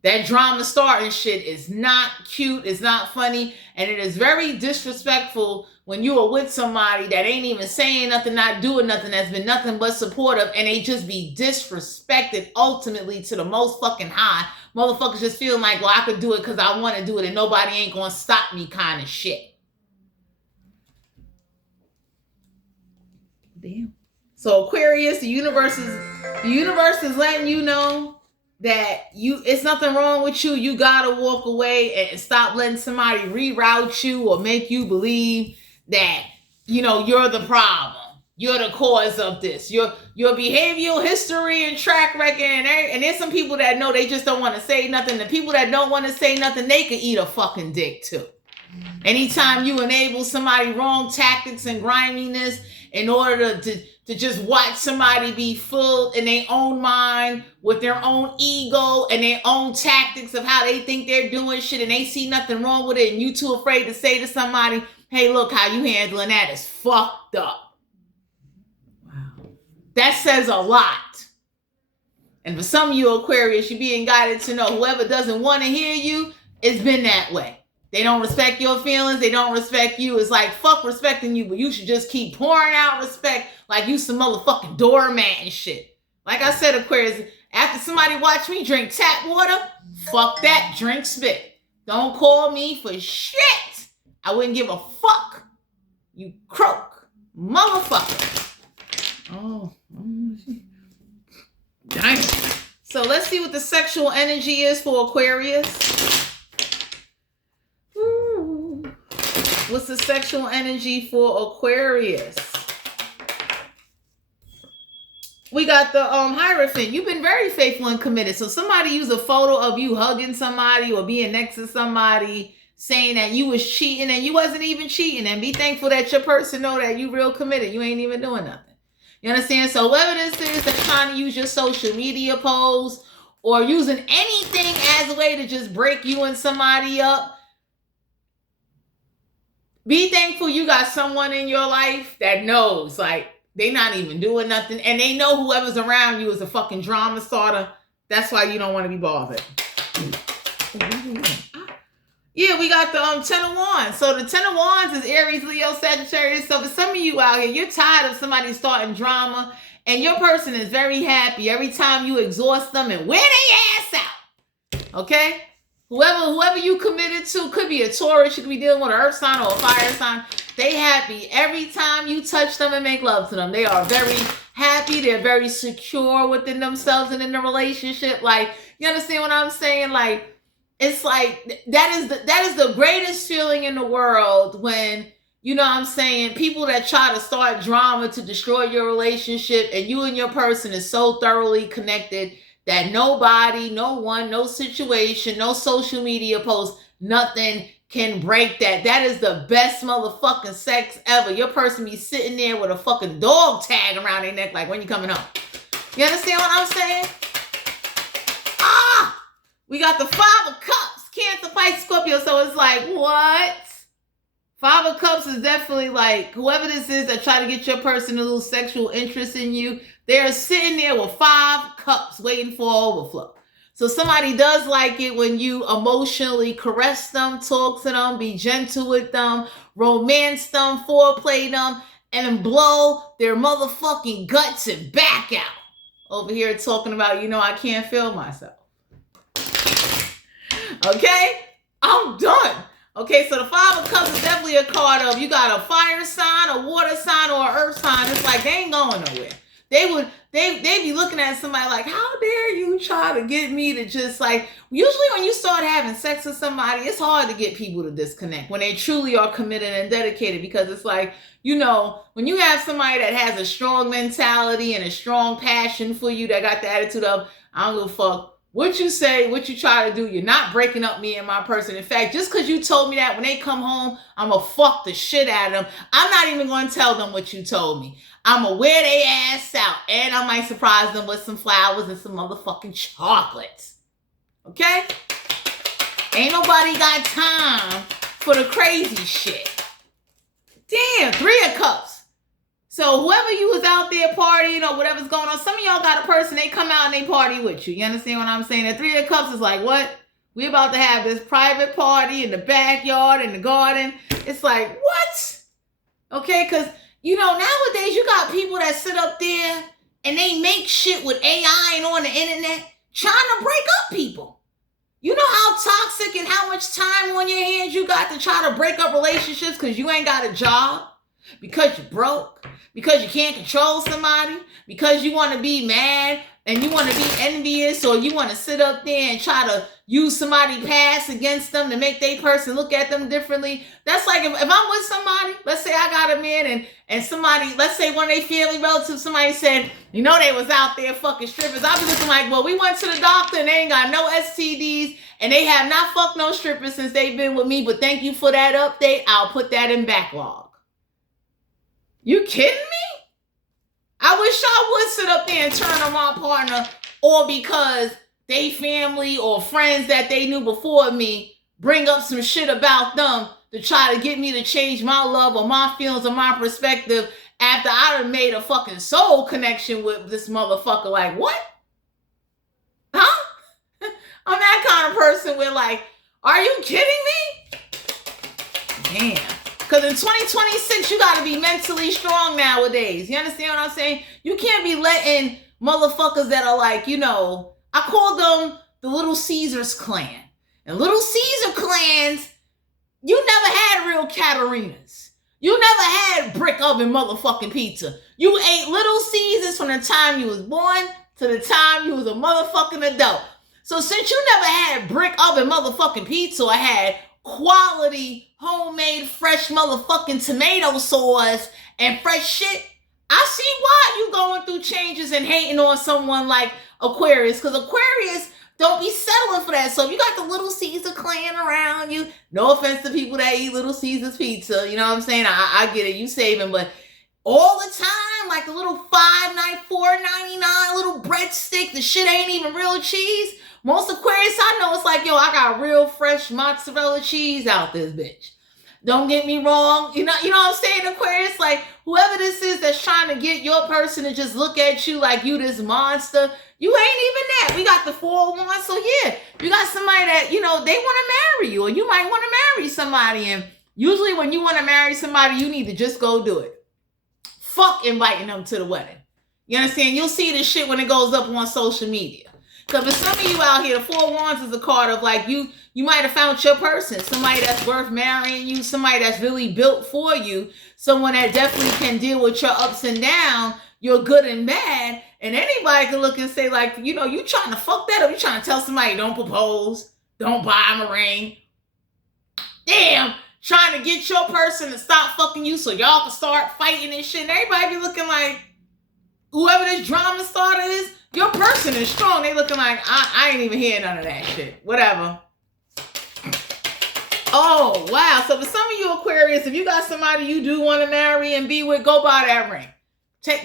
That drama starting shit is not cute, it's not funny, and it is very disrespectful when you are with somebody that ain't even saying nothing, not doing nothing, that's been nothing but supportive, and they just be disrespected ultimately to the most fucking high. Motherfuckers just feeling like, well, I could do it because I want to do it and nobody ain't gonna stop me kind of shit. Damn. So Aquarius, the universe is letting you know that it's nothing wrong with you. You gotta walk away and stop letting somebody reroute you or make you believe that, you're the problem. You're the cause of this. Your behavioral history and track record, and there's some people that know they just don't want to say nothing. The people that don't want to say nothing, they can eat a fucking dick too. Anytime you enable somebody wrong tactics and griminess in order to just watch somebody be full in their own mind with their own ego and their own tactics of how they think they're doing shit and they see nothing wrong with it and you too afraid to say to somebody, hey, look, how you handling that is fucked up. Wow. That says a lot. And for some of you Aquarius, you're being guided to know whoever doesn't want to hear you, it's been that way. They don't respect your feelings. They don't respect you. It's like, fuck respecting you, but you should just keep pouring out respect like you some motherfucking doormat and shit. Like I said, Aquarius, after somebody watch me drink tap water, fuck that, drink spit. Don't call me for shit. I wouldn't give a fuck. You croak, motherfucker. Oh, damn. So let's see what the sexual energy is for Aquarius. What's the sexual energy for Aquarius? We got the Hierophant. You've been very faithful and committed. So somebody used a photo of you hugging somebody or being next to somebody saying that you was cheating and you wasn't even cheating. And be thankful that your person know that you real committed. You ain't even doing nothing. You understand? So whoever this is that's trying to use your social media posts or using anything as a way to just break you and somebody up, be thankful you got someone in your life that knows, like, they not even doing nothing. And they know whoever's around you is a fucking drama starter. That's why you don't want to be bothered. Yeah, we got the 10 of Wands. So the 10 of Wands is Aries, Leo, Sagittarius. So for some of you out here, you're tired of somebody starting drama. And your person is very happy every time you exhaust them and wear their ass out. Okay? Whoever you committed to, could be a Taurus, you could be dealing with an earth sign or a fire sign. They happy every time you touch them and make love to them. They are very happy. They're very secure within themselves and in the relationship. Like, you understand what I'm saying? Like, it's like that is the greatest feeling in the world when, you know what I'm saying, people that try to start drama to destroy your relationship and you and your person is so thoroughly connected that nobody, no one, no situation, no social media post, nothing can break that. That is the best motherfucking sex ever. Your person be sitting there with a fucking dog tag around their neck like, when you coming home? You understand what I'm saying? We got the 5 of Cups, Cancer, Pisces, Scorpio. So it's like, what? 5 of Cups is definitely like, whoever this is that try to get your person a little sexual interest in you, they're sitting there with 5 cups waiting for overflow. So somebody does like it when you emotionally caress them, talk to them, be gentle with them, romance them, foreplay them, and blow their motherfucking guts and back out. Over here talking about, I can't feel myself. Okay? I'm done. Okay, so the Five of Cups is definitely a card of you got a fire sign, a water sign, or an earth sign. It's like they ain't going nowhere. They be looking at somebody like, how dare you try to get me to just like, usually when you start having sex with somebody, it's hard to get people to disconnect when they truly are committed and dedicated, because it's like, you know, when you have somebody that has a strong mentality and a strong passion for you, that got the attitude of, I don't give a fuck what you say, what you try to do, you're not breaking up me and my person. In fact, just because you told me that, when they come home, I'm going to fuck the shit out of them. I'm not even going to tell them what you told me. I'm going to wear their ass out, and I might surprise them with some flowers and some motherfucking chocolates. Okay? Ain't nobody got time for the crazy shit. Damn, Three of Cups. So whoever you was out there partying or whatever's going on, some of y'all got a person, they come out and they party with you. You understand what I'm saying? The Three of Cups is like, what? We about to have this private party in the backyard, in the garden. It's like, what? Okay, because, you know, nowadays you got people that sit up there and they make shit with AI and on the internet trying to break up people. You know how toxic and how much time on your hands you got to try to break up relationships because you ain't got a job, because you're broke, because you can't control somebody, because you want to be mad and you want to be envious, or you want to sit up there and try to use somebody's past against them to make their person look at them differently. That's like if I'm with somebody, let's say I got a man and somebody, let's say one of their family relatives, somebody said, you know, they was out there fucking strippers. I'll be looking like, well, we went to the doctor and they ain't got no STDs and they have not fucked no strippers since they've been with me, but thank you for that update. I'll put that in backlog. You kidding me? I wish I would sit up there and turn on my partner, or because they family or friends that they knew before me bring up some shit about them to try to get me to change my love or my feelings or my perspective after I done made a fucking soul connection with this motherfucker. Like, what? Huh? I'm that kind of person where like, are you kidding me? Damn. Because in 2026, you got to be mentally strong nowadays. You understand what I'm saying? You can't be letting motherfuckers that are like, you know, I call them the Little Caesars clan. And Little Caesar clans, you never had real Catarinas. You never had brick oven motherfucking pizza. You ate Little Caesars from the time you was born to the time you was a motherfucking adult. So since you never had brick oven motherfucking pizza or had quality homemade fresh motherfucking tomato sauce and fresh shit, I see why you going through changes and hating on someone like Aquarius, because Aquarius don't be settling for that. So if you got the Little Caesar clan around you, no offense to people that eat Little Caesar's pizza, you know what I'm saying? I get it, you saving, but all the time, like the little $4.99 little breadstick, the shit ain't even real cheese. Most Aquarius I know, it's like, yo, I got real fresh mozzarella cheese out this bitch. Don't get me wrong. You know what I'm saying, Aquarius? Like, whoever this is that's trying to get your person to just look at you like you this monster, you ain't even that. We got the 401, so yeah, you got somebody that, you know, they want to marry you, or you might want to marry somebody. And usually when you want to marry somebody, you need to just go do it. Fuck inviting them to the wedding. You understand? You'll see this shit when it goes up on social media. So for some of you out here, the 4 Wands is a card of like you might have found your person, somebody that's worth marrying you, somebody that's really built for you, someone that definitely can deal with your ups and downs, your good and bad, and anybody can look and say like, you know, you trying to fuck that up, you trying to tell somebody don't propose, don't buy them a ring. Damn, trying to get your person to stop fucking you so y'all can start fighting and shit. And everybody be looking like, whoever this drama starter is, your person is strong. They looking like, I ain't even hear none of that shit. Whatever. Oh, wow. So for some of you Aquarius, if you got somebody you do want to marry and be with, go buy that ring.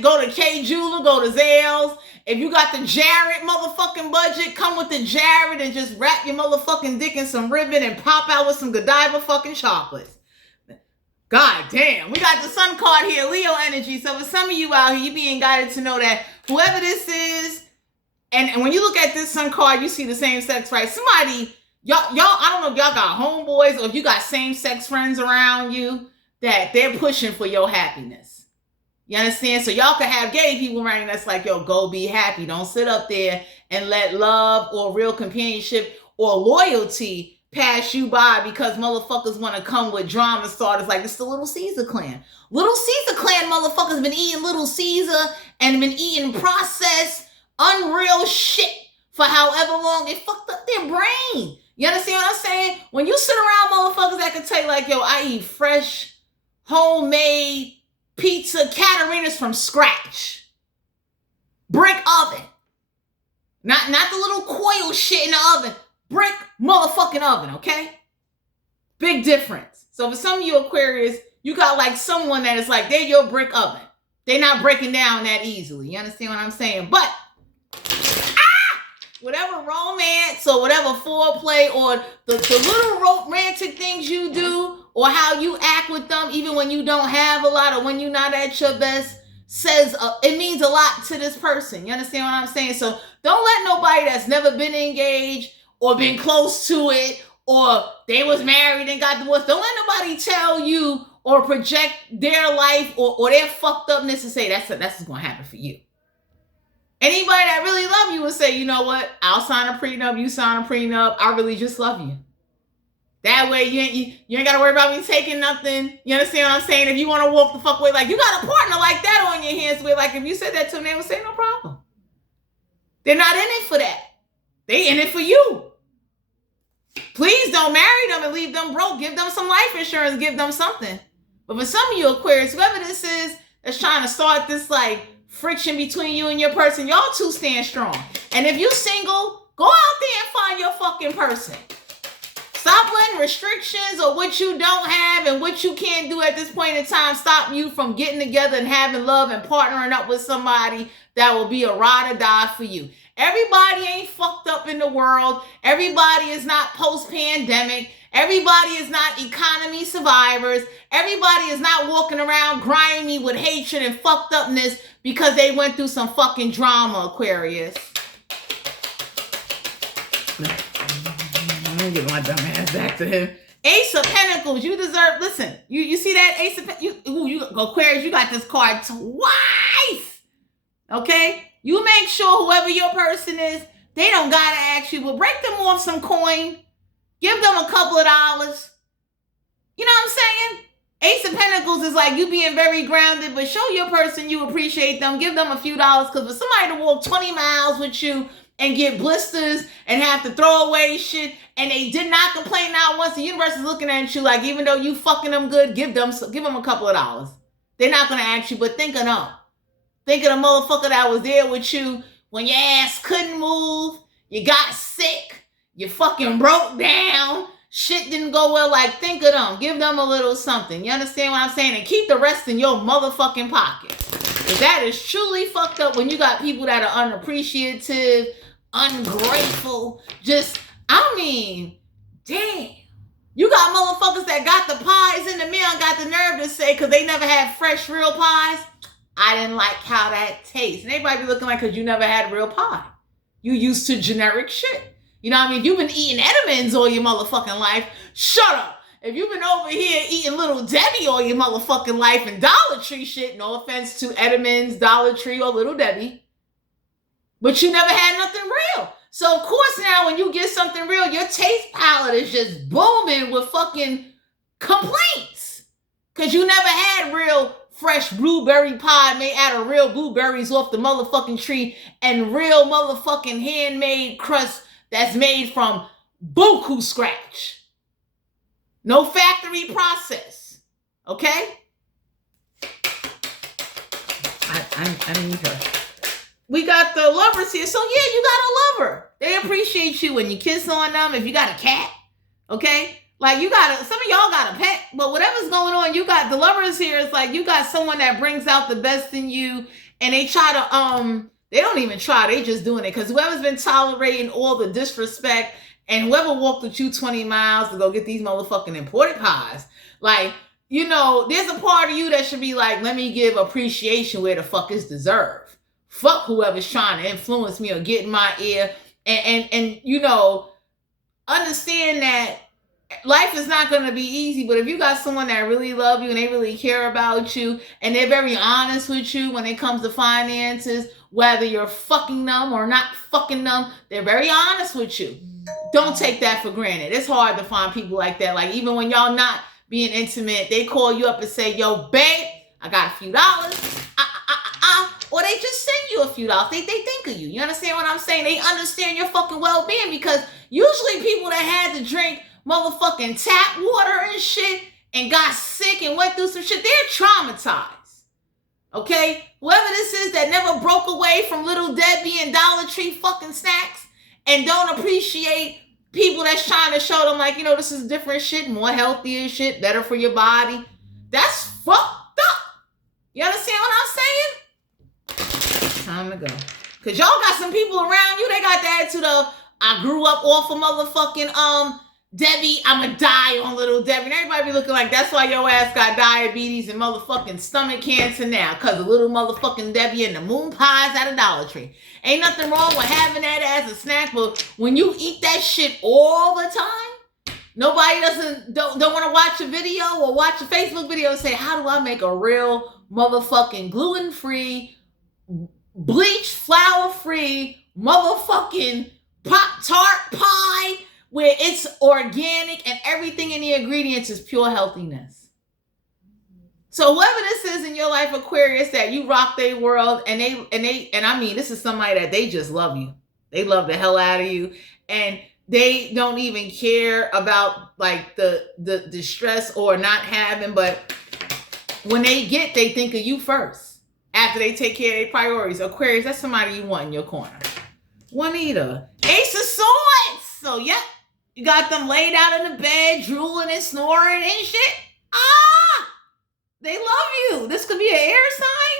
Go to K Jeweler, go to Zales. If you got the Jared motherfucking budget, come with the Jared and just wrap your motherfucking dick in some ribbon and pop out with some Godiva fucking chocolates. God damn. We got the sun card here, Leo energy. So for some of you out here, you being guided to know that whoever this is, and when you look at this sun card, you see the same sex, right? Somebody, y'all, I don't know if y'all got homeboys or if you got same sex friends around you that they're pushing for your happiness. You understand? So y'all can have gay people around you that's like, yo, go be happy. Don't sit up there and let love or real companionship or loyalty pass you by because motherfuckers want to come with drama starters like it's the Little Caesar clan. Little Caesar clan motherfuckers been eating Little Caesar and been eating processed, unreal shit for however long. It fucked up their brain. You understand what I'm saying? When you sit around motherfuckers that can tell you like, yo, I eat fresh, homemade pizza Catarinas from scratch. Brick oven. Not the little coil shit in the oven. Brick motherfucking oven, okay? Big difference. So for some of you Aquarius, you got like someone that is like, they're your brick oven. They're not breaking down that easily. You understand what I'm saying? But whatever romance or whatever foreplay or the little romantic things you do or how you act with them, even when you don't have a lot or when you're not at your best, says it means a lot to this person. You understand what I'm saying? So don't let nobody that's never been engaged or been close to it or they was married and got divorced, don't let nobody tell you or project their life or their fucked upness and say that's what's going to happen for you. Anybody that really love you will say, you know what? I'll sign a prenup. You sign a prenup. I really just love you. That way you ain't got to worry about me taking nothing. You understand what I'm saying? If you want to walk the fuck away, like you got a partner like that on your hands with, like if you said that to them, they would say no problem. They're not in it for that. They in it for you. Please don't marry them and leave them broke. Give them some life insurance. Give them something. But for some of you Aquarius, whoever this is that's trying to start this like friction between you and your person, y'all two stand strong. And if you single, go out there and find your fucking person. Stop letting restrictions or what you don't have and what you can't do at this point in time stop you from getting together and having love and partnering up with somebody that will be a ride or die for you. Everybody ain't fucked up in the world. Everybody is not post-pandemic. Everybody is not economy survivors. Everybody is not walking around grimy with hatred and fucked upness because they went through some fucking drama, Aquarius. Let me get my dumb ass back to him. Ace of Pentacles, you deserve, listen, you see that Ace of Pentacles? You Aquarius, you got this card twice. Okay? You make sure whoever your person is, they don't gotta ask you, but break them off some coin. Give them a couple of dollars. You know what I'm saying? Ace of Pentacles is like you being very grounded, but show your person you appreciate them. Give them a few dollars, because for somebody to walk 20 miles with you and get blisters and have to throw away shit, and they did not complain not once, the universe is looking at you like, even though you fucking them good, give them a couple of dollars. They're not going to ask you, but think of them. Think of the motherfucker that was there with you when your ass couldn't move, you got sick, you fucking broke down, shit didn't go well. Like, think of them. Give them a little something. You understand what I'm saying? And keep the rest in your motherfucking pocket. Because that is truly fucked up when you got people that are unappreciative, ungrateful. Just, I mean, damn. You got motherfuckers that got the pies in the mail and got the nerve to say, because they never had fresh, real pies, I didn't like how that tastes. And everybody be looking like, because you never had real pie. You used to generic shit. You know what I mean? If you've been eating Edmonds all your motherfucking life, shut up. If you've been over here eating Little Debbie all your motherfucking life and Dollar Tree shit, no offense to Edmonds, Dollar Tree, or Little Debbie, but you never had nothing real. So of course now when you get something real, your taste palette is just booming with fucking complaints. Because you never had real fresh blueberry pie made out of real blueberries off the motherfucking tree and real motherfucking handmade crust that's made from buku scratch. No factory process. Okay? I need her. We got the lovers here. So yeah, you got a lover. They appreciate you when you kiss on them. If you got a cat, okay? Like some of y'all got a pet, but whatever's going on, you got the lovers here. It's like you got someone that brings out the best in you, and they try to, they don't even try, they just doing it. Because whoever's been tolerating all the disrespect, and whoever walked with you 20 miles to go get these motherfucking imported pies, like, you know, there's a part of you that should be like, let me give appreciation where the fuck is deserved. Fuck whoever's trying to influence me or get in my ear. And you know, understand that life is not going to be easy, but if you got someone that really love you and they really care about you and they're very honest with you when it comes to finances, whether you're fucking them or not fucking them, they're very honest with you. don't take that for granted. It's hard to find people like that. Like, even when y'all not being intimate, they call you up and say, yo, babe, I got a few dollars. Or they just send you a few dollars. They think of you. You understand what I'm saying? They understand your fucking well-being, because usually people that had to drink motherfucking tap water and shit and got sick and went through some shit, they're traumatized. Okay? Whoever this is that never broke away from Little Debbie and Dollar Tree fucking snacks and don't appreciate people that's trying to show them, like, you know, this is different shit, more healthier shit, better for your body. That's fucked up. You understand what I'm saying? Time to go. Because y'all got some people around you, they got the attitude of, I grew up off of motherfucking Debbie, I'ma die on Little Debbie. And everybody be looking like, that's why your ass got diabetes and motherfucking stomach cancer now, because of little motherfucking Debbie and the moon pies at a Dollar Tree. Ain't nothing wrong with having that as a snack, but when you eat that shit all the time, nobody don't want to watch a video or watch a Facebook video and say, how do I make a real motherfucking gluten-free, bleach flour-free motherfucking Pop-Tart pie where it's organic and everything in the ingredients is pure healthiness. So whoever this is in your life, Aquarius, that you rock their world, and I mean, this is somebody that they just love you. They love the hell out of you, and they don't even care about like the stress or not having, but when they think of you first after they take care of their priorities. Aquarius, that's somebody you want in your corner. Juanita, Ace of Swords. So, yep, you got them laid out in the bed, drooling and snoring and shit. They love you. This could be an air sign.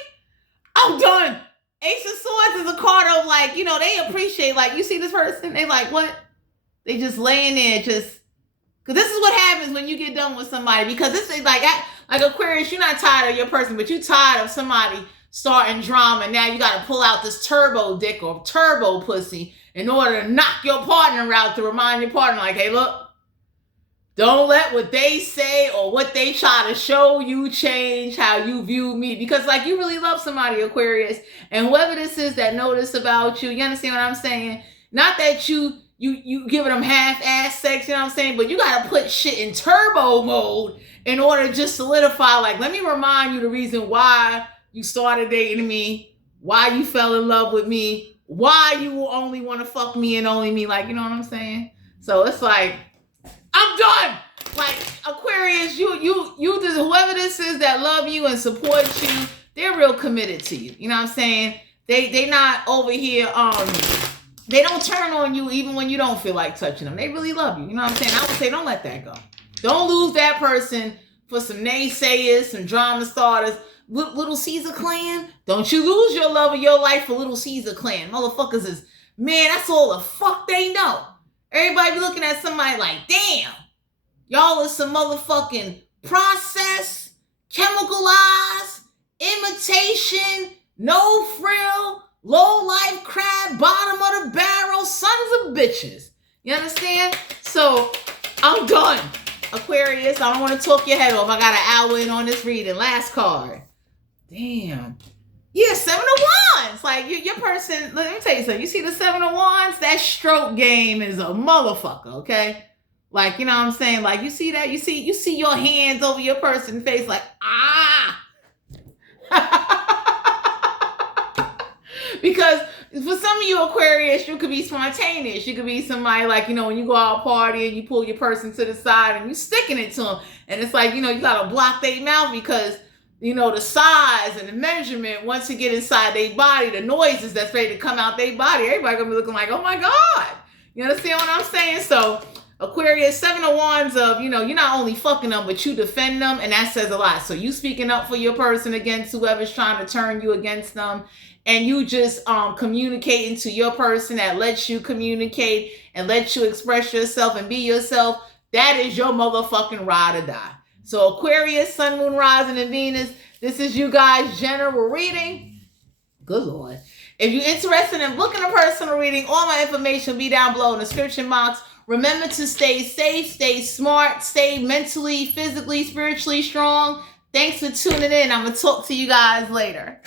I'm done. Ace of Swords is a card of, like, you know, they appreciate, like, you see this person, they like, what? They just laying there, just, because this is what happens when you get done with somebody, because this is like Aquarius, you're not tired of your person, but you tired of somebody starting drama. Now you got to pull out this turbo dick or turbo pussy in order to knock your partner out, to remind your partner, like, hey, look, don't let what they say or what they try to show you change how you view me. Because, like, you really love somebody, Aquarius. And whoever this is that notice about you, you understand what I'm saying? Not that you giving them half-ass sex, you know what I'm saying? But you got to put shit in turbo mode in order to just solidify, like, let me remind you the reason why you started dating me, why you fell in love with me, why you will only want to fuck me and only me. Like, you know what I'm saying? So it's like, I'm done. Like, Aquarius, you just, whoever this is that love you and support you, they're real committed to you. You know what I'm saying? They not over here, they don't turn on you even when you don't feel like touching them. They really love you. You know what I'm saying? I would say don't let that go. Don't lose that person for some naysayers, some drama starters. Little Caesar clan, don't you lose your love of your life for Little Caesar clan. Motherfuckers is, man, that's all the fuck they know. Everybody be looking at somebody like, damn, y'all is some motherfucking processed, chemicalized, imitation, no frill, low life crab, bottom of the barrel, sons of bitches. You understand? So I'm done, Aquarius. I don't want to talk your head off. I got an hour in on this reading. Last card. Damn. Yeah, 7 of Wands. Like, your person, let me tell you something. You see the 7 of Wands? That stroke game is a motherfucker, okay? Like, you know what I'm saying? Like, you see that? You see your hands over your person's face, like, ah. Because for some of you Aquarius, you could be spontaneous. You could be somebody like, you know, when you go out party and you pull your person to the side and you sticking it to them. And it's like, you know, you got to block their mouth because, you know, the size and the measurement, once you get inside their body, the noises that's ready to come out their body, everybody gonna be looking like, oh my God. You understand what I'm saying? So Aquarius, 7 of Wands of, you know, you're not only fucking them, but you defend them, and that says a lot. So you speaking up for your person against whoever's trying to turn you against them, and you just communicating to your person that lets you communicate and lets you express yourself and be yourself. That is your motherfucking ride or die. So Aquarius, Sun, Moon, Rising, and Venus, this is you guys' general reading. Good Lord. If you're interested in booking a personal reading, all my information will be down below in the description box. Remember to stay safe, stay smart, stay mentally, physically, spiritually strong. Thanks for tuning in. I'm going to talk to you guys later.